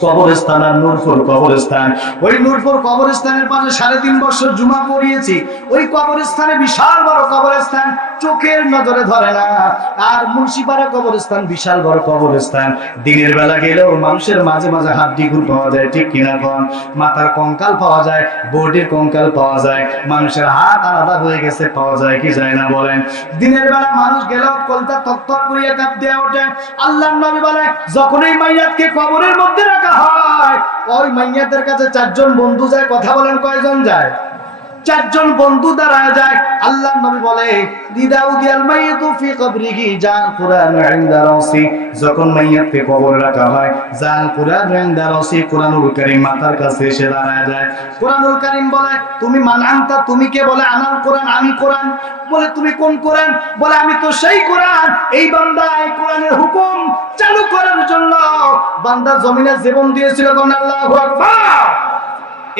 কবরস্থান আর নূরপুর কবরস্থান। ওই নূরপুর কবরস্থানের পাশে 3.5 বছর জুমা পড়িয়েছি। ওই কবরস্থানে বিশাল বড় কবরস্থান, চোখের নজরে ধরে না। আর মুন্সিপাড়া কবরস্থান বিশাল বড় কবরস্থান, দিনের বেলা গেলেও মানুষের মাঝে মাঝে হাড্ডিগুলো পাওয়া যায়, ঠিক কিনা কোন? মাথার কঙ্কাল পাওয়া যায়, বডির কঙ্কাল পাওয়া যায়, মানুষের হাত আলাদা হয়ে গেছে পাওয়া যায় কি যায় না বলেন? দিনের বেলা মানুষ গেলেও কলতা তত্তর করিয়া কাঁপ দিয়ে ওঠে। আল্লাহর নবী বলে, যখনই মাইয়াতকে কবরের মধ্যে রাখা হয়, ওই মাইয়াতের কাছে 4 জন বন্ধু যায়। কথা বলেন, কয়জন যায়? 4 জন বন্ধু দাঁড়ায় যায়। আল্লাহর নবী বলে, দিদাউদিয়াল মাইয়াতু ফি কবরিহি জাল কুরআনু ইনদা রাসি, যখন মাইয়াতকে কবরে রাখা হয়, জাল কুরআনু ইনদা রাসি, কুরআনুল কারীম মাথার কাছে এসে দাঁড়ায় যায়। কুরআনুল কারীম বলে, তুমি মান আনতা, তুমি কে? বলে, আনাল কোরআন, আমি কোরআন। বলে, তুমি কোন কোরআন? বলে, আমি তো সেই কোরআন। এই বান্দা এই কোরআনের হুকুম চালু করার জন্য বান্দা জমিনে জীবন দিয়েছিল। আল্লাহু আকবার।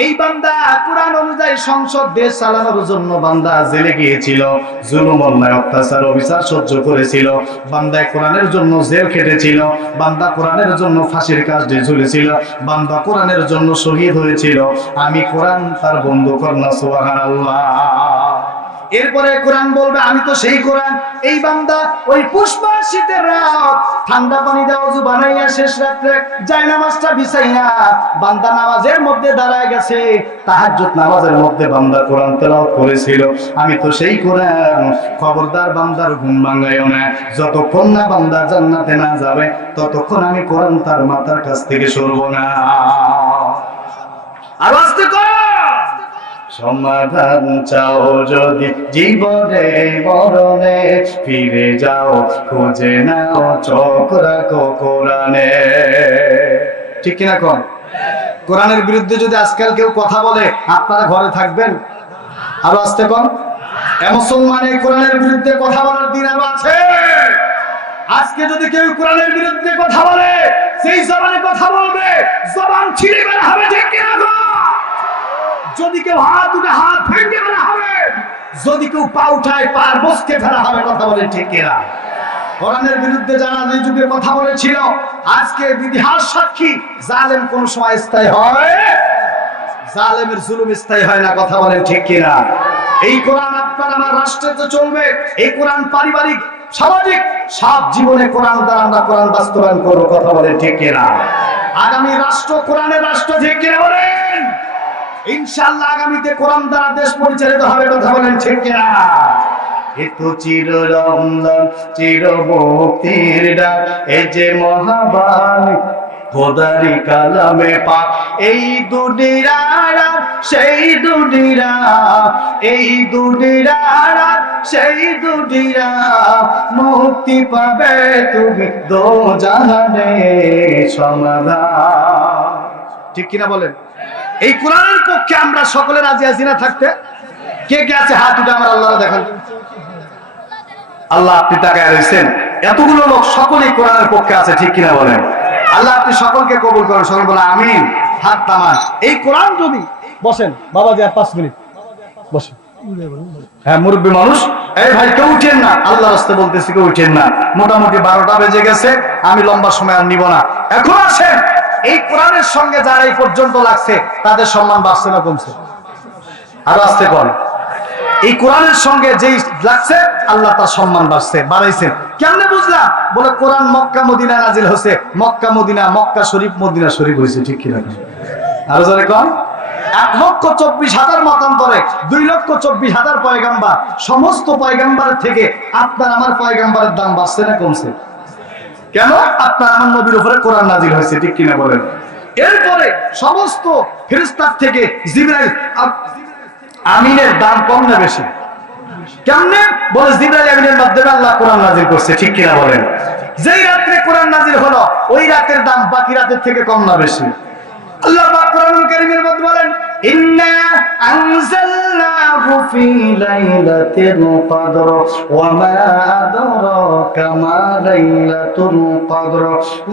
এই বান্দা কোরআন অনুযায়ী সংসদ দেশ চালানোর জন্য বান্দা জেলে গিয়েছিল, জুলুম অন্যায় অত্যাচার অবিচার সহ্য করেছিল। বান্দা কোরআনের জন্য জেল খেটেছিল, বান্দা কোরআনের জন্য ফাঁসির কাস্টে ঝুলেছিল, বান্দা কোরআনের জন্য শহীদ হয়েছিল। আমি কোরআন তার বন্ধু করনা, সুবহানাল্লাহ। এরপরে কোরআন বলবে, আমি তো সেই কোরআন। এই বান্দা ওই পুষ্পা শীতের রাত ঠান্ডা পানি দিয়ে ওযু বানাইয়া শেষ রাত্রে জায়নামাজটা বিছাইয়া বান্দা নামাজের মধ্যে দাঁড়ায় গেছে, তাহাজ্জুদ নামাজের মধ্যে বান্দা কোরআন তেলাওয়াত করেছিল। আমি তো সেই কোরআন। খবরদার বান্দার ঘুম ভাঙাইও না। যতক্ষণ না বান্দা জান্নাতে না যাবে, ততক্ষণ আমি কোরআন তার মাথার কাছ থেকে সরব না। আর আস্তে কর। সমাধান চাও যদি জীবনে মরণে, ফিরে যাও খুঁজে নাও, চোখ রাখো কোরআনে, ঠিক কিনা কোন? কোরআনের বিরুদ্ধে যদি আজকাল কেউ কথা বলে, আপনারা ঘরে থাকবেন? আরো আসতে কোন? মুসলমানে কোরআনের বিরুদ্ধে কথা বলার দিন আরো আছে। আজকে যদি কেউ কোরআনের বিরুদ্ধে কথা বলে, সেই জবানে কথা বলবে, জবান ছিঁড়ে বের হবে, ঠিক কিনা কোন? যদি কেউ হাত উঠে হাত ভেঙে ফেলা হবে, যদি কেউ পা উঠায় পার বসকে ফেলা হবে। কথা বলে ঠিক কিনা? কোরআনের বিরুদ্ধে যারা এই যুগে কথা বলেছিল, আজকে ইতিহাস সাক্ষী, জালেম কোন সময় স্থায়ী হয়? জালেমের জুলুম স্থায়ী হয় না। কথা বলে ঠিক কিনা? এই কোরআন আপনার আমার রাষ্ট্রে তো চলবে। এই কোরআন পারিবারিক, সামাজিক সব জীবনে কোরআন দ্বারা আমরা কোরআন বাস্তবায়ন করবো। কথা বলে ঠিক কিনা? আগামী রাষ্ট্র কোরআনের রাষ্ট্র, ঠিক কিনা বলেন? ইনশাআল্লাহ আগামীতে কোরআন দ্বারা দেশ পরিচালিত হবে। কথা বলেন ঠিক কিনা? এতো চির রমজান, চির মুক্তির ডাক, এই যে মহাবাণী খোদারি কালামে পাক, এই দুনিয়ার সেই দুনিয়া, এই দুনিয়ার সেই দুনিয়া, মুক্তি পাবে তুমি দোজাহানে সমাধান। ঠিক কিনা বলেন? এই কোরআনের পক্ষে আমরা সকলে রাজি আছি না থাকতে? কে কে আছে হাত উঠে আমার আল্লাহর দেখান। আল্লাহ, আপনি তাকায় রয়েছেন, এতগুলো লোক সকলেই কোরআনের পক্ষে আছে, ঠিক কিনা বলেন? আল্লাহ, আপনি সকলকে কবুল করেন। সকল বলে আমিন। হাত নামান। এই কোরআন যদি বসেন বাবাজি, আর 5 মিনিট বসেন। হ্যাঁ, মুরব্বী মানুষ এই ভাই কেউ উঠেন না, আল্লাহর রাস্তায় বলতেছি কেউ উঠেন না। মোটামুটি 12টা বেজে গেছে, আমি লম্বা সময় আর নিব না। এখন আসেন, এই কোরআনের সঙ্গে যারা এই পর্যন্ত লাগছে তাদের সম্মান বাড়ছে না কমছে? আরো আসতে কর। এই কোরআনের সঙ্গে যেই লাগছে আল্লাহ তার সম্মান বাড়াইছেন। কেমনে বুঝলাম? বলে কোরআন মক্কা মদিনা নাজিল হয়েছে, মক্কা মদিনা, মক্কা শরীফ মদিনা শরীফ হয়েছে, ঠিক কি না? আরো জোরে কর। 1,24,000 মতান্তরে 2,24,000 পয়গাম্বার, সমস্ত পয়গাম্বারের থেকে আপনার আমার পয়গাম্বারের দাম বাড়ছে না কমছে? কেন? আপনার আমার নবীর উপরে কোরআন নাজিল হয়েছে, ঠিক কিনা বলেন? এরপরে সমস্ত ফেরেশতার থেকে জিবরাইল আমিনের দাম কম না বেশি? কেমনে? বলে জিবরাইল আমিনের মাধ্যমে আল্লাহ কোরআন নাজিল করছে, ঠিক কিনা বলেন? যেই রাতে কোরআন নাজিল হলো ওই রাতের দাম বাকি রাতের থেকে কম না বেশি? আল্লাহ পাক কোরআনুল কারীমের মধ্যে বলেন, ইন্না আনজালনাহু ফি লাইলাতিল কদর ওয়া মা আদরাকা মা লাইলাতুল কদর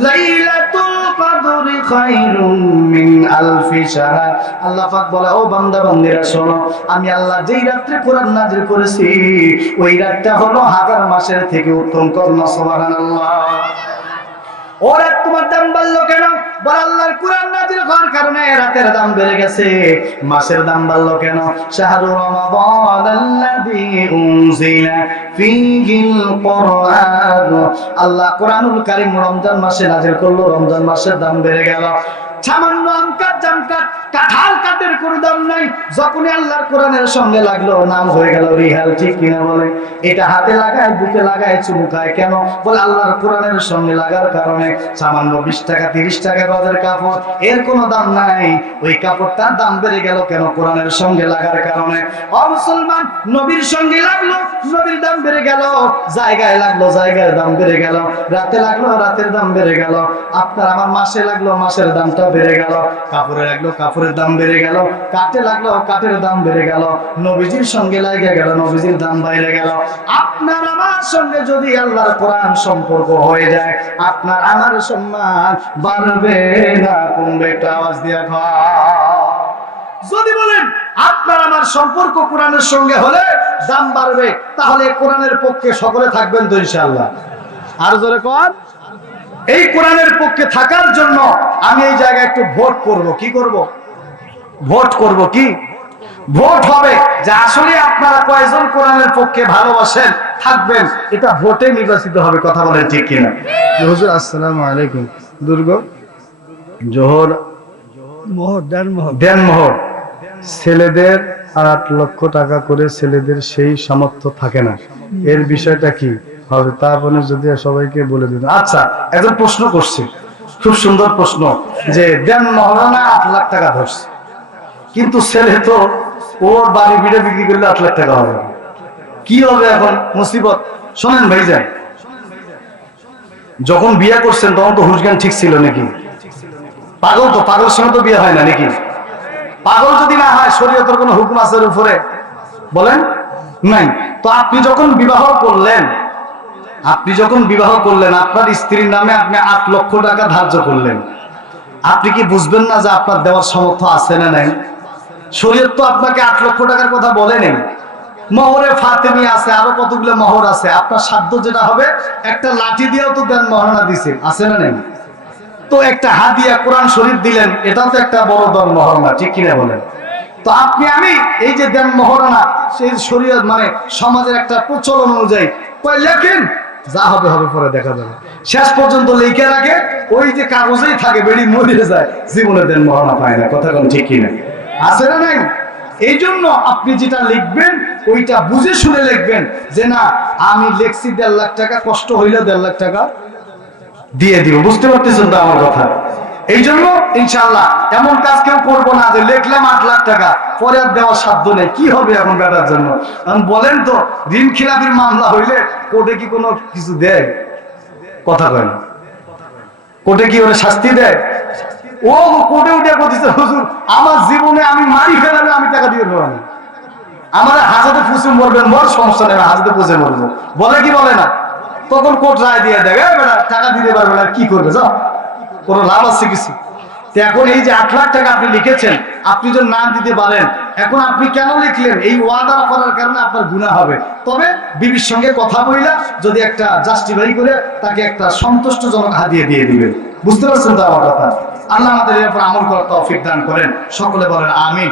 লাইলাতুল কদরি খায়রুম মিন আলফি শাহর। আল্লাহ পাক বলে, ও বান্দা বান্দীরা শোনো, আমি আল্লাহ যেই রাতে কোরআন নাজিল করেছি ওই রাতটা হলো 1000 মাসের থেকে উত্তম। কন্যা সুবহানাল্লাহ। ওর তোমার দাম বাড়লো কেন? বল আল্লাহর কোরআন নাজিল হওয়ার কারণে রাতের দাম বেড়ে গেছে। মাসের দাম বাড়লো কেন? শাহরু রমাদানাল্লাযী উনজিলা ফীহিল কুরআন। আল্লাহ কোরআনুল কারীম রমজান মাসে নাজিল করলো, রমজান মাসের দাম বেড়ে গেল। সামান্য আম কাঠ, জাম কাঠ, কাঁঠাল কাঠের কোনো দাম নাই, যখনই আল্লাহর কোরআনের সঙ্গে লাগলো নাম হয়ে গেল রিহাল, ঠিক কিনা বলে? এটা হাতে লাগায়, বুকে লাগায়, চুমুকায়, কেন? বলে আল্লাহর কোরআনের সঙ্গে লাগার কারণে। সামান্য 20 টাকা 30 টাকা গজের কাপড়, এর কোনো দাম নাই, ওই কাপড়টার দাম বেড়ে গেল কেন? কোরআনের সঙ্গে লাগার কারণে। ও মুসলমান, নবীর সঙ্গে লাগলো, নবীর দাম বেড়ে গেল। জায়গায় লাগলো, জায়গার দাম বেড়ে গেল। রাতে লাগলো, রাতের দাম বেড়ে গেল। আপনার আমার মাসে লাগলো, মাসের দামটা বেড়ে গেল। কাপড়ে লাগলো, কাপড়ের দাম বেড়ে গেল। কাঠে লাগলো, কাঠের দাম বেড়ে গেল। নবীজির সঙ্গে লাগে গেল, নবীজির দাম বাইরে গেল। আপনার আমার সঙ্গে যদি আল্লাহর কোরআন সম্পর্ক হয়ে যায়, আপনার আমার সম্মান বাড়বে না কমবে? একটা আওয়াজ দিয়া কর। যদি বলেন আপনার আমার সম্পর্ক কোরআনের সঙ্গে হলে দাম বাড়বে, তাহলে কোরআনের পক্ষে সকলে থাকবেন তো ইনশাআল্লাহ? আর জোরে কর। এই কোরআনের পক্ষে থাকার জন্য আমি এই জায়গায় একটু ভোট করব। কি করব? ভোট করব। কি ভোট হবে? যে আসলে আপনারা কয়জন কোরআনের পক্ষে ভালোবাসেন, থাকবেন, এটা ভোটে নির্বাচিত হবে। কথা বলেন ঠিক কিনা? হুজুর আসসালামু আলাইকুম। দুর্গ জোহর দেনমোহর ছেলেদের 8 লক্ষ টাকা করে, ছেলেদের সেই সামর্থ্য থাকে না, এর বিষয়টা কি হবে? তা আপনি যদি সবাইকে বলে দিন। আচ্ছা, একজন প্রশ্ন করছে, খুব সুন্দর প্রশ্ন, যে দেনমোহর 8 লাখ টাকা ধরছে, কিন্তু ছেলে তো ওর বাড়ি বিড়ে বিক্রি করলে 8 লাখ টাকা হবে, কি হবে এখন? মুসিবত। শোনেন ভাইজান, যখন বিয়ে করছেন তখন তো হুঁশ জ্ঞান ঠিক ছিল নাকি? পাগল তো, পাগলের সঙ্গে তো বিয়ে হয় না নাকি? পাগল যদি না হয় শরীয়তের কোনো হুকুম আছে এর উপরে? বলেন নাই। তো আপনি যখন বিবাহ করলেন, আপনার স্ত্রীর নামে আপনি 8 লক্ষ টাকা ধার্য করলেন, আপনি কি বুঝবেন না যে আপনার দেওয়ার সামর্থ্য আছে না নাই? শরীয়ত তো আপনাকে 8 লক্ষ টাকার কথা বলেনি। মোহরে ফাতেমি আছে, আরো কতগুলো মোহর আছে। আপনার সাধ্য যেটা হবে, একটা লাঠি দিয়েও তো দেন মহারণা দিছে, আছে না নাই? তো একটা হাদিয়া কোরআন শরীফ দিলেন, এটাও তো একটা বড় দেন মহারণা, ঠিক কিনা বলেন? তো আপনি আমি এই যে দেন মহারণা, সেই শরীয়ত মানে সমাজের একটা প্রচলন অনুযায়ী লেখেন, যা হবে হবে, পরে দেখা যাবে। শেষ পর্যন্ত লিখে রাখে, ওই যে কাগজেই থাকে, বেড়ি মরিয়ে যায়, জীবনে দেন মহারণা পায় না। কথা কোন ঠিক কিনা? আছে না নাই? এই জন্য আপনি যেটা লিখবেন ওইটা বুঝে শুনে লিখবেন, যে না আমি লিখছি 1.5 লাখ টাকা, কষ্ট হইলে 1.5 লাখ টাকা দিয়ে দিব। বুঝতে পারতেছেন তো আমার কথা? এই জন্য ইনশাআল্লাহ এমন কাজ কেউ করবো না যে লিখলাম 8 লাখ টাকা, পরে আর দেওয়ার সাধ্য নেই। কি হবে এখন বেটার জন্য? বলেন তো, ঋণ খিলাপির মামলা হইলে কোর্টে কি কোনো কিছু দেয়? কথা কয় না। কোর্টে কি ওরা শাস্তি দেয়? ও কোর্টে উঠে বলতেছে, হুজুর আমার জীবনে আমি মারি ফেলালে আমি টাকা দিয়ে দেবো না, আমার হাজাতে ফুসে মরবেন, মর, সমস্যা নেই, হাজাতে পুষে মরবো। বলে কি বলে না? তখন কোর্ট রায় দিয়ে দেয়, বেটা টাকা দিতে পারবে না, কি করবে? যাও, কোনো লাভ আছে কিছু? তো এখন এই যে 8 লাখ টাকা আপনি লিখেছেন, আপনি যদি না দিতে পারেন, এখন আপনি কেন লিখলেন? এই ওয়াদা করার কারণে আপনার গুনাহ হবে। তবে বিবির সঙ্গে কথা বইলা যদি একটা জাস্টিফাই করে তাকে একটা সন্তুষ্টজনক হাদিয়া দিয়ে দিবেন। বুঝতে পারছেন তো আমার কথা? আল্লাহ আমাদের এর উপর আমল করার তৌফিক দান করেন। সকলে বলেন আমিন।